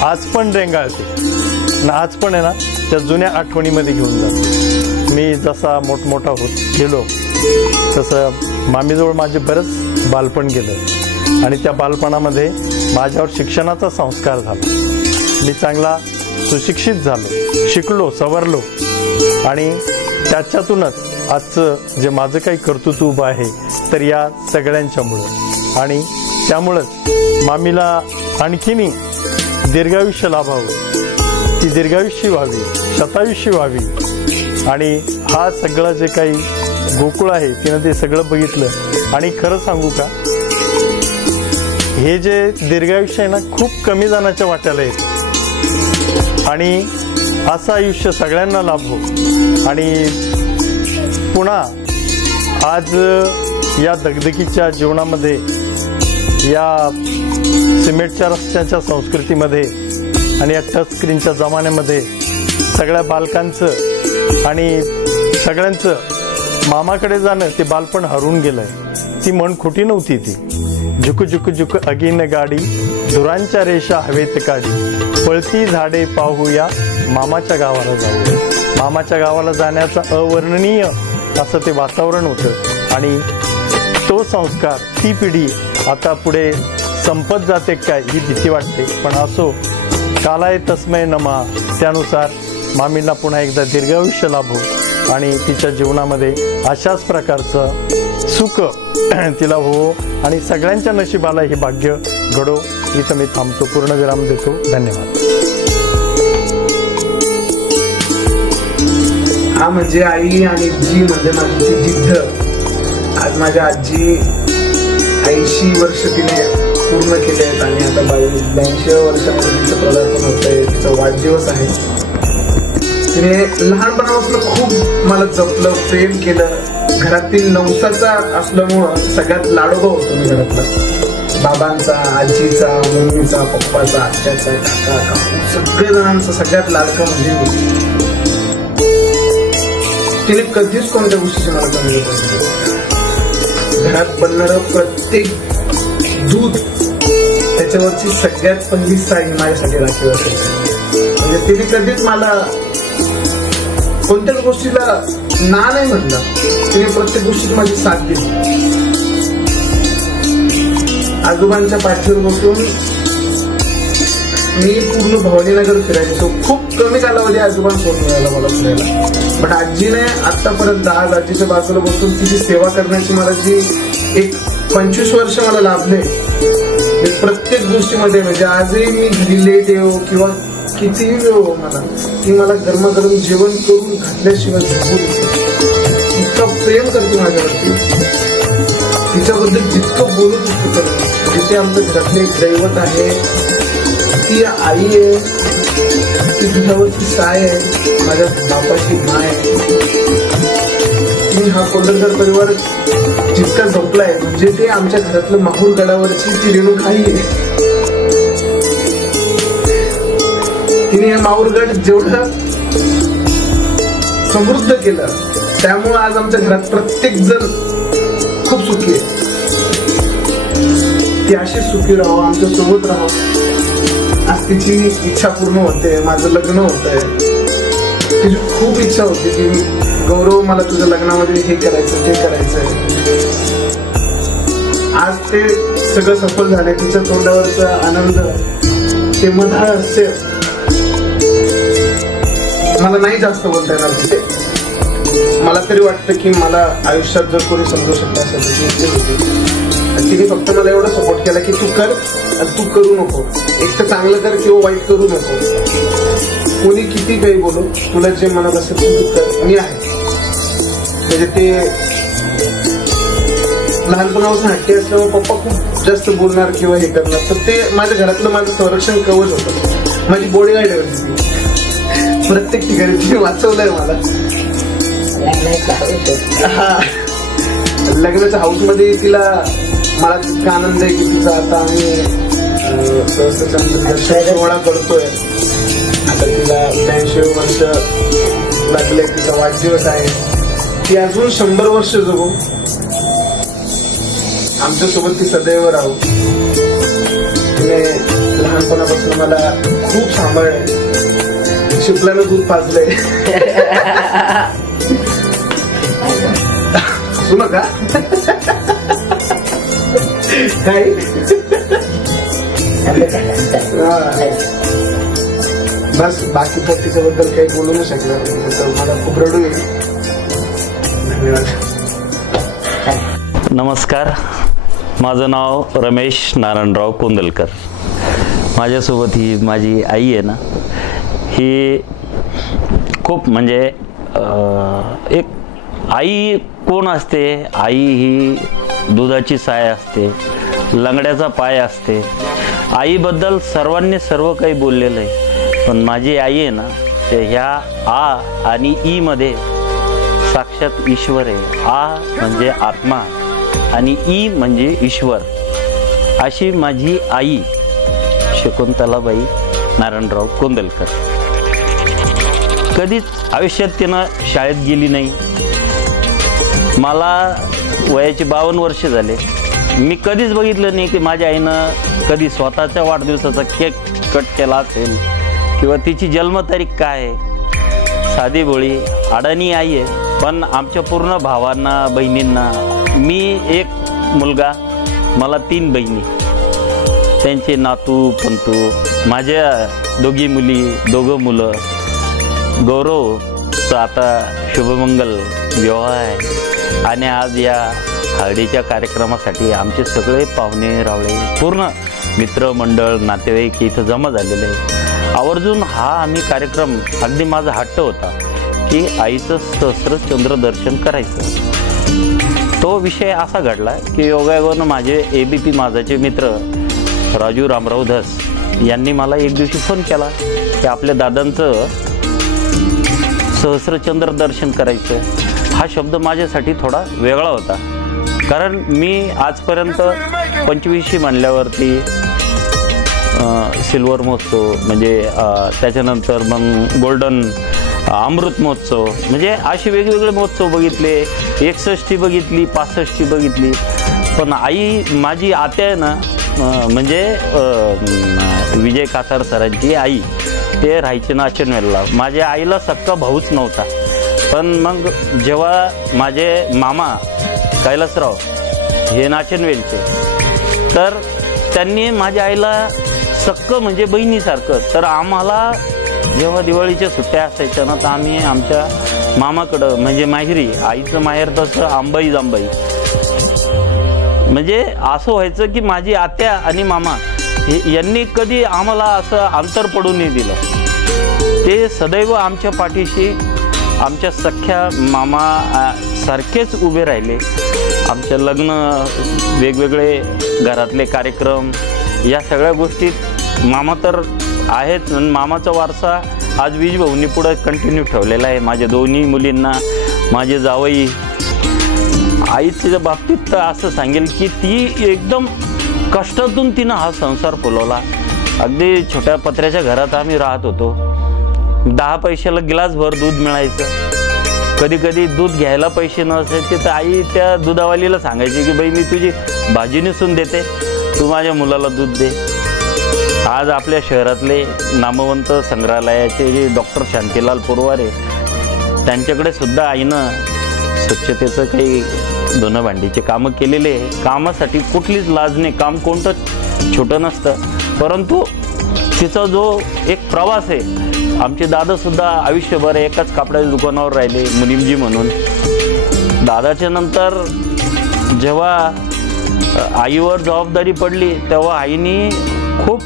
आज पण रेंगाळते आणि आज पण आहे ना त्या जुन्या आठवणीमध्ये घेऊन जाते. मी जसा मोठमोठा होत गेलो तसं मामीजवळ माझे बरंच बालपण गेलं आणि त्या बालपणामध्ये माझ्यावर शिक्षणाचा संस्कार झाला. मी चांगला सुशिक्षित झालो, शिकलो, सवरलो आणि त्याच्यातूनच आजचं जे माझं काही कर्तृत्व उभं आहे तर या सगळ्यांच्यामुळं. आणि त्यामुळंच मामीला आणखीनही दीर्घायुष्य लाभावं, ती दीर्घायुष्य व्हावी, शतायुष्य व्हावी. आणि हा सगळं जे काही गोकुळ आहे तिनं ते सगळं बघितलं. आणि खरं सांगू का, हे जे दीर्घायुष्य आहे ना खूप कमी जणांच्या वाट्याला येतं. आणि असं आयुष्य सगळ्यांना लाभो. आणि पुन्हा आज या दगदगीच्या जीवनामध्ये, या सिमेंटच्या रस्त्याच्या संस्कृतीमध्ये आणि या टच स्क्रीनच्या जमान्यामध्ये सगळ्या बालकांचं आणि सगळ्यांचं मामाकडे जाणं ते बालपण हरवून गेलंय. ती मन खोटी नव्हती. ती झुक झुक झुक अगीन गाडी, धुरांच्या रेषा हवेत काढी, पळती झाडे पाहूया, मामाच्या गावाला जाऊ. मामाच्या गावाला जाण्याचं अवर्णनीय असं ते वातावरण होतं. आणि तो संस्कार, ती पिढी आता पुढे संपत जाते काय ही भीती वाटते. पण असो, कालाय तस्मै नमा. त्यानुसार मामींना पुन्हा एकदा दीर्घायुष्य लाभो आणि तिच्या जीवनामध्ये अशाच प्रकारचं सुख तिला हो आणि सगळ्यांच्या नशिबाला हे भाग्य घडो. इथं मी थांबतो, पूर्णविराम देतो. धन्यवाद. हा म्हणजे आई आणि जी म्हणजे माझी ती जिद्द. आज माझ्या आजी 80 वर्ष तिने पूर्ण केले आहेत आणि आता 82 वर्षामध्ये तिचं पदार्पण होत आहे. तिचा वाढदिवस आहे. तिने लहानपणापासून खूप मला जपलं, प्रेम केलं. घरातील नवसाचा असल्यामुळं सगळ्यात लाडोबा होतो मी घरातला. बाबांचा, आजीचा, मम्मीचा, पप्पाचा, आत्याचा, काका, काकू सगळे जणांचा सगळ्यात लाडका म्हणजे मी. तिने कधीच कोणत्या गोष्टीची मला कमी होत. घरात बनणारं प्रत्येक दूध त्याच्यावरची सगळ्यात पहिली साई माझ्यासाठी राखीव असायची. म्हणजे तिने कधीच मला कोणत्याच गोष्टीला ना नाही म्हणलं. तिने प्रत्येक गोष्टीत माझी साथ दिली. आजोबांच्या पाठीवर बसून मी पूर्ण भवानीनगर फिरायचो. खूप कमी कालावधी आजोबांसोबत मिळाला मला फिरायला. पण आजीने आतापर्यंत आज आजीच्या बाजूला बसून तिची सेवा करण्याची मला जी एक 25 वर्ष मला लाभले प्रत्येक गोष्टीमध्ये. म्हणजे आजही मी घरी लेट येऊ किंवा कितीही वेळ हो मला, ती मला गरमागरम जेवण करून घातल्याशिवाय झोपू देते. इतकं प्रेम करते माझ्यावरती. तिच्याबद्दल जितकं बोलू तितकं करते. तिथे आमचं घरातले दैवत आहे, ती आई आहे, ती तुझ्यावरची साय आहे, माझ्या बापाची माय आहे. मी हा कोंडलकर परिवार जितका झोपलाय म्हणजे ते आमच्या घरातलं माहूर गडावरची ती रेणुकाई आहे. तिने हे माहूरगड जेवढं समृद्ध केलं त्यामुळे आज आमच्या घरात प्रत्येक जण खूप सुखी आहे. ती अशी सुखी राहो, आमच्या सोबत राहो. आज तिची इच्छा पूर्ण होते. माझं लग्न होत आहे. तिची खूप इच्छा होती की गौरव मला तुझ्या लग्नामध्ये हे करायचं ते करायचंय. आज ते सगळं सफल झालंय. तिच्या तोंडावरचा आनंद, ते मधाळ हास्य मला नाही जास्त बोलता येणार तिथे. मला तरी वाटतं की मला आयुष्यात जर कोणी समजू शकता असेल तिने फक्त मला एवढा सपोर्ट केला की तू कर आणि तू करू नको. एक तर चांगलं कर किंवा वाईट करू नको. कोणी किती काही बोलू, तुला जे मनात असेल तू कर, मी आहे. म्हणजे ते लहानपणापासून हट्टी असल्यामुळे पप्पा खूप जास्त बोलणार किंवा हे करणार, तर ते माझ्या घरातलं माझं संरक्षण कवच होतं. माझी बॉडीगार्ड आहे. प्रत्येक ठिकाणी तिने वाचवलंय मला. हा, लग्नाच्या हाऊस मध्ये तिला मला तितका आनंद आहे की तिचा आता आम्ही सोहळा करतोय. आता तिला 82 वर्ष लागले. तिचा वाढदिवस आहे. ती अजून 100 वर्ष जगू. आमच्यासोबत ती सदैव राहू. तिने लहानपणापासून मला खूप सांभाळलंय. शिपल्यानं दूध पाजलंय. हसू नका काय. बस बाकी तर तिच्याबद्दल काही बोलू नाही शकणार. मला खूप रडू येईल. धन्यवाद. नमस्कार, माझं नाव रमेश नारायणराव कोंदलकर. माझ्यासोबत ही माझी आई आहे ना, ही खूप म्हणजे एक आई कोण असते. आई ही दुधाची साय असते, लंगड्याचा पाय असते. आईबद्दल सर्वांनी सर्व काही बोललेलं आहे. पण माझी आई आहे ना, ते ह्या आ आणि ई मध्ये साक्षात ईश्वर आहे. आ म्हणजे आत्मा आणि ई म्हणजे ईश्वर. अशी माझी आई शकुंतलाबाई नारायणराव कोंदलकर. कधीच आयुष्यात तिनं शाळेत गेली नाही. मला वयाचे 52 वर्ष झाले. मी कधीच बघितलं नाही की माझ्या आईनं कधी स्वतःच्या वाढदिवसाचा केक कट केला असेल किंवा तिची जन्मतारीख काय आहे. साधी भोळी अडाणी आई आहे. पण आमच्या पूर्ण भावांना बहिणींना, मी एक मुलगा, मला 3 बहिणी, त्यांचे नातू पंतू, माझ्या 2 मुली 2 मुलं. गौरवचं आता शुभमंगल विवाह आहे आणि आज या हळदीच्या कार्यक्रमासाठी आमचे सगळे पाहुणे रावळे, पूर्ण मित्रमंडळ, नातेवाईक इथं जमा झालेले आहे. आवर्जून हा आम्ही कार्यक्रम, अगदी माझा हट्ट होता की आईचं सहस्रचंद्र दर्शन करायचं. तो विषय असा घडला की योगायोगानं माझे ABP माझाचे मित्र राजू रामराव धस यांनी मला एक दिवशी फोन केला की आपल्या दादांचं सहस्रचंद्र दर्शन करायचं. हा शब्द माझ्यासाठी थोडा वेगळा होता, कारण मी आजपर्यंत 25 म्हणल्यावरती सिल्वर महोत्सव, म्हणजे त्याच्यानंतर मग गोल्डन अमृत महोत्सव, म्हणजे असे वेगवेगळे महोत्सव बघितले. 61 बघितली, 65 बघितली. पण आई, माझी आत्या आहे ना, म्हणजे विजय कासार सरांची आई, ते राहायचे नाचनवेलला. माझ्या आईला सक्का भाऊच नव्हता. पण मग जेव्हा माझे मामा कैलासराव हे नाचनवेलचे, तर त्यांनी माझ्या आईला सक्क म्हणजे बहिणीसारखं. तर आम्हाला जेव्हा दिवाळीच्या सुट्ट्या असायच्या ना, तर आम्ही आमच्या मामाकडं, म्हणजे माहेरी, आईचं माहेर तसं आंबाई जांबाई, म्हणजे असं व्हायचं की माझी आत्या आणि मामा यांनी कधी आम्हाला असं अंतर पडू नाही दिलं. ते सदैव आमच्या पाठीशी, आमच्या सख्या मामा सारखेच उभे राहिले. आमच्या लग्न, वेगवेगळे घरातले कार्यक्रम, या सगळ्या गोष्टीत मामा तर आहेच. मामाचा वारसा आज विज भाऊंनी पुढे कंटिन्यू ठेवलेला आहे. माझ्या 2 मुलींना, माझे जावई. आईच्या बाबतीत तर असं सांगेल की ती एकदम कष्टातून तिनं हा संसार फुलवला. अगदी छोट्या पत्र्याच्या घरात आम्ही राहत होतो. 10 पैशाला गिलासभर दूध मिळायचं. कधी कधी दूध घ्यायला पैसे नसायचे तर आई त्या दुधावालीला सांगायची की बाई, मी तुझी भाजी नेसून देते, तू माझ्या मुलाला दूध दे. आज आपल्या शहरातले नामवंत संग्रहालयाचे जे डॉक्टर शांतीलाल पुरवारे, त्यांच्याकडे सुद्धा आईनं स्वच्छतेचं काही धुणं भांडीचे कामं केलेले. कामासाठी कुठलीच लाज नाही. काम कोणतं छोटं नसतं, परंतु तिचा जो एक प्रवास आहे. आमचे दादा सुद्धा आयुष्यभर एकाच कापडाच्या दुकानावर राहिले, मुनिमजी म्हणून. दादाच्या नंतर जेव्हा आईवर जबाबदारी पडली, तेव्हा आईनी खूप,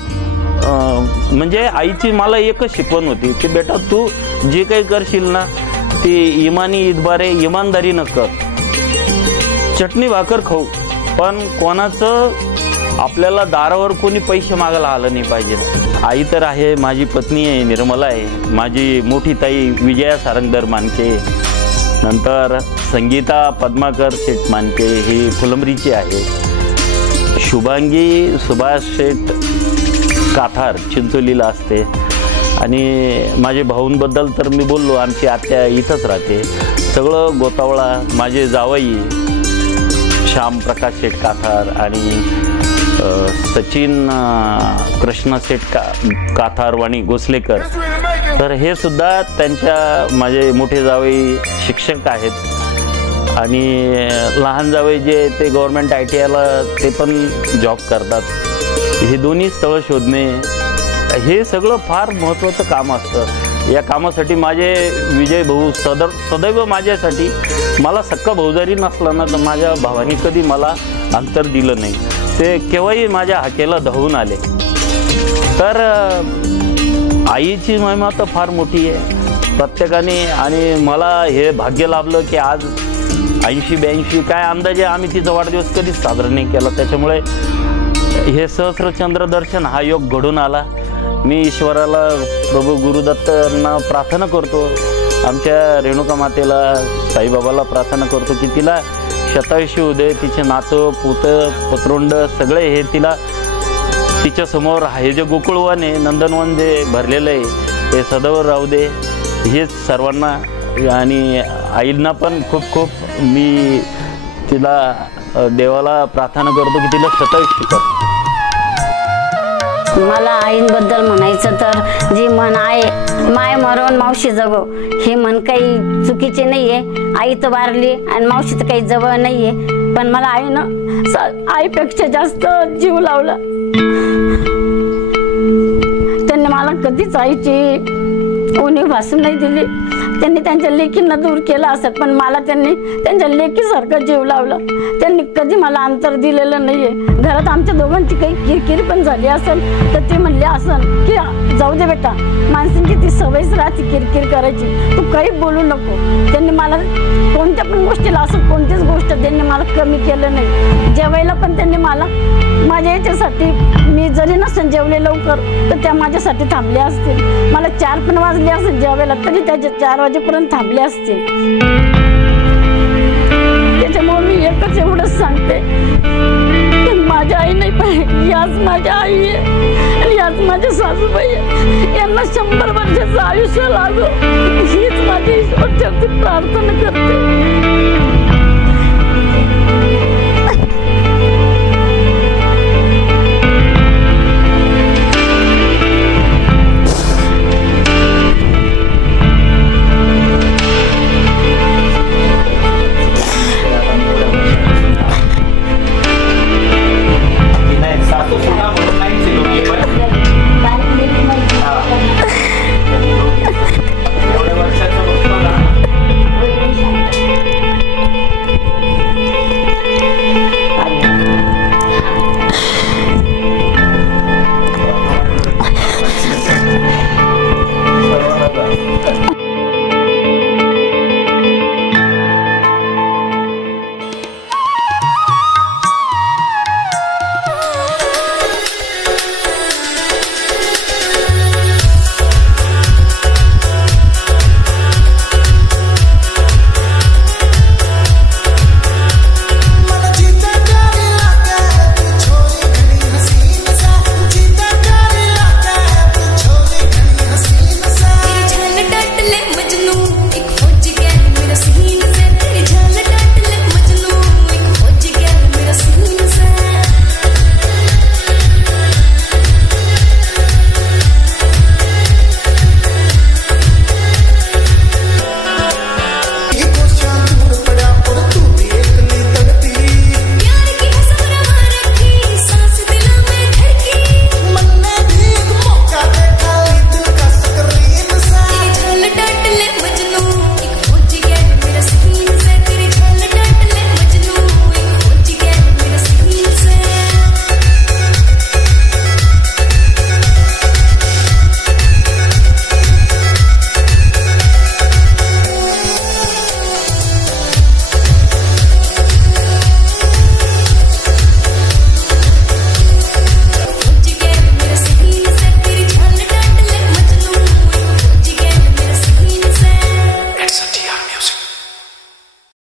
म्हणजे आईची मला एकच शिकवण होती की बेटा, तू जे काही करशील ना, ती इमानी इतबारे इमानदारीनं कर. चटणी भाकर खाऊ, पण कोणाचं आपल्याला दारावर कोणी पैसे मागायला आलं नाही पाहिजे. आई तर आहे, माझी पत्नी आहे निर्मला आहे, माझी मोठी ताई विजया सारंगधर मानके, नंतर संगीता पद्माकर शेठ मानके, ही फुलंब्रीची आहे. शुभांगी सुभाष शेठ काथार चिंचोलीला असते. आणि माझे भाऊंबद्दल तर मी बोललो, आमची आत्या इथंच राहते. सगळं गोतावळा. माझे जावई श्याम प्रकाश शेठ काथार आणि सचिन कृष्ण शेठ काथारवाणी गोसलेकर, तर हे सुद्धा त्यांच्या, माझे मोठे जावई शिक्षक आहेत आणि लहान जावई जे ते गव्हर्नमेंट ITIला ते पण जॉब करतात. हे दोन्ही स्थळं शोधणे, हे सगळं फार महत्त्वाचं काम असतं. या कामासाठी माझे विजय भाऊ सदैव माझ्यासाठी, मला सक्का भाऊजारी नसला ना तर माझ्या भावाने कधी मला अंतर दिलं नाही. ते केव्हाही माझ्या हाकेला धावून आले. तर आईची महिमा तर फार मोठी आहे प्रत्येकाने. आणि मला हे भाग्य लाभलं की आज 80-82 काय अंदाजे आम्ही तिचा वाढदिवस कधीच साजरा नाही केला. त्याच्यामुळे हे सहस्रचंद्र दर्शन हा योग घडून आला. मी ईश्वराला प्रभू गुरुदत्तांना प्रार्थना करतो, आमच्या रेणुका मातेला साईबाबाला प्रार्थना करतो की तिला शतायुषी उदय, तिचे नातं पुतं पत्रोंड सगळे हे तिला तिच्यासमोर हे जे गोकुळवन आहे, नंदनवन जे भरलेलं आहे ते सदैव राहू दे, हेच सर्वांना आणि आईंना पण खूप खूप मी तिला देवाला प्रार्थना करतो की तिला शतायुषी कर. मला आईंबद्दल म्हणायचं तर जी म्हण आहे, माय मरण मावशी जगो, हे म्हण काही चुकीचे नाहीये. आई तर वारली आणि मावशी तर काही जवळ नाहीये, पण मला आईनं आईपेक्षा जास्त जीव लावला. त्यांनी मला कधीच आईची उणीव भासून नाही दिली. त्यांनी त्यांच्या लेकींना दूर केलं असं, पण मला त्यांनी त्यांच्या लेकीसारखं जीव लावला. त्यांनी कधी मला अंतर दिलेलं नाहीये. घरात आमच्या दोघांची काही किरकिरी पण झाली असेल तर ते म्हणले असेल की जाऊ दे बेटा, माणसांची ती सवयच राहते किरकिर करायची, तू काही बोलू नको. त्यांनी मला कोणत्या पण गोष्टीला असं कोणतीच गोष्ट त्यांनी मला कमी केलं नाही. जेवायला पण त्यांनी मला माझ्या याच्यासाठी, मी जरी नसेल जेवले लवकर तर त्या माझ्यासाठी थांबले असतील. मला 4 पण वाजले असेल जेवायला तरी त्याच्या 4 वाजेपर्यंत थांबले असतील. त्याच्यामुळे मी एकच एवढंच सांगते की माझ्या आई नाही पाहिजे, याच माझ्या आई आहे आणि याच माझ्या सासूबाई आहे. यांना 100 वर्षाचं आयुष्य लागो हीच माझी ईश्वरचरती प्रार्थना करते.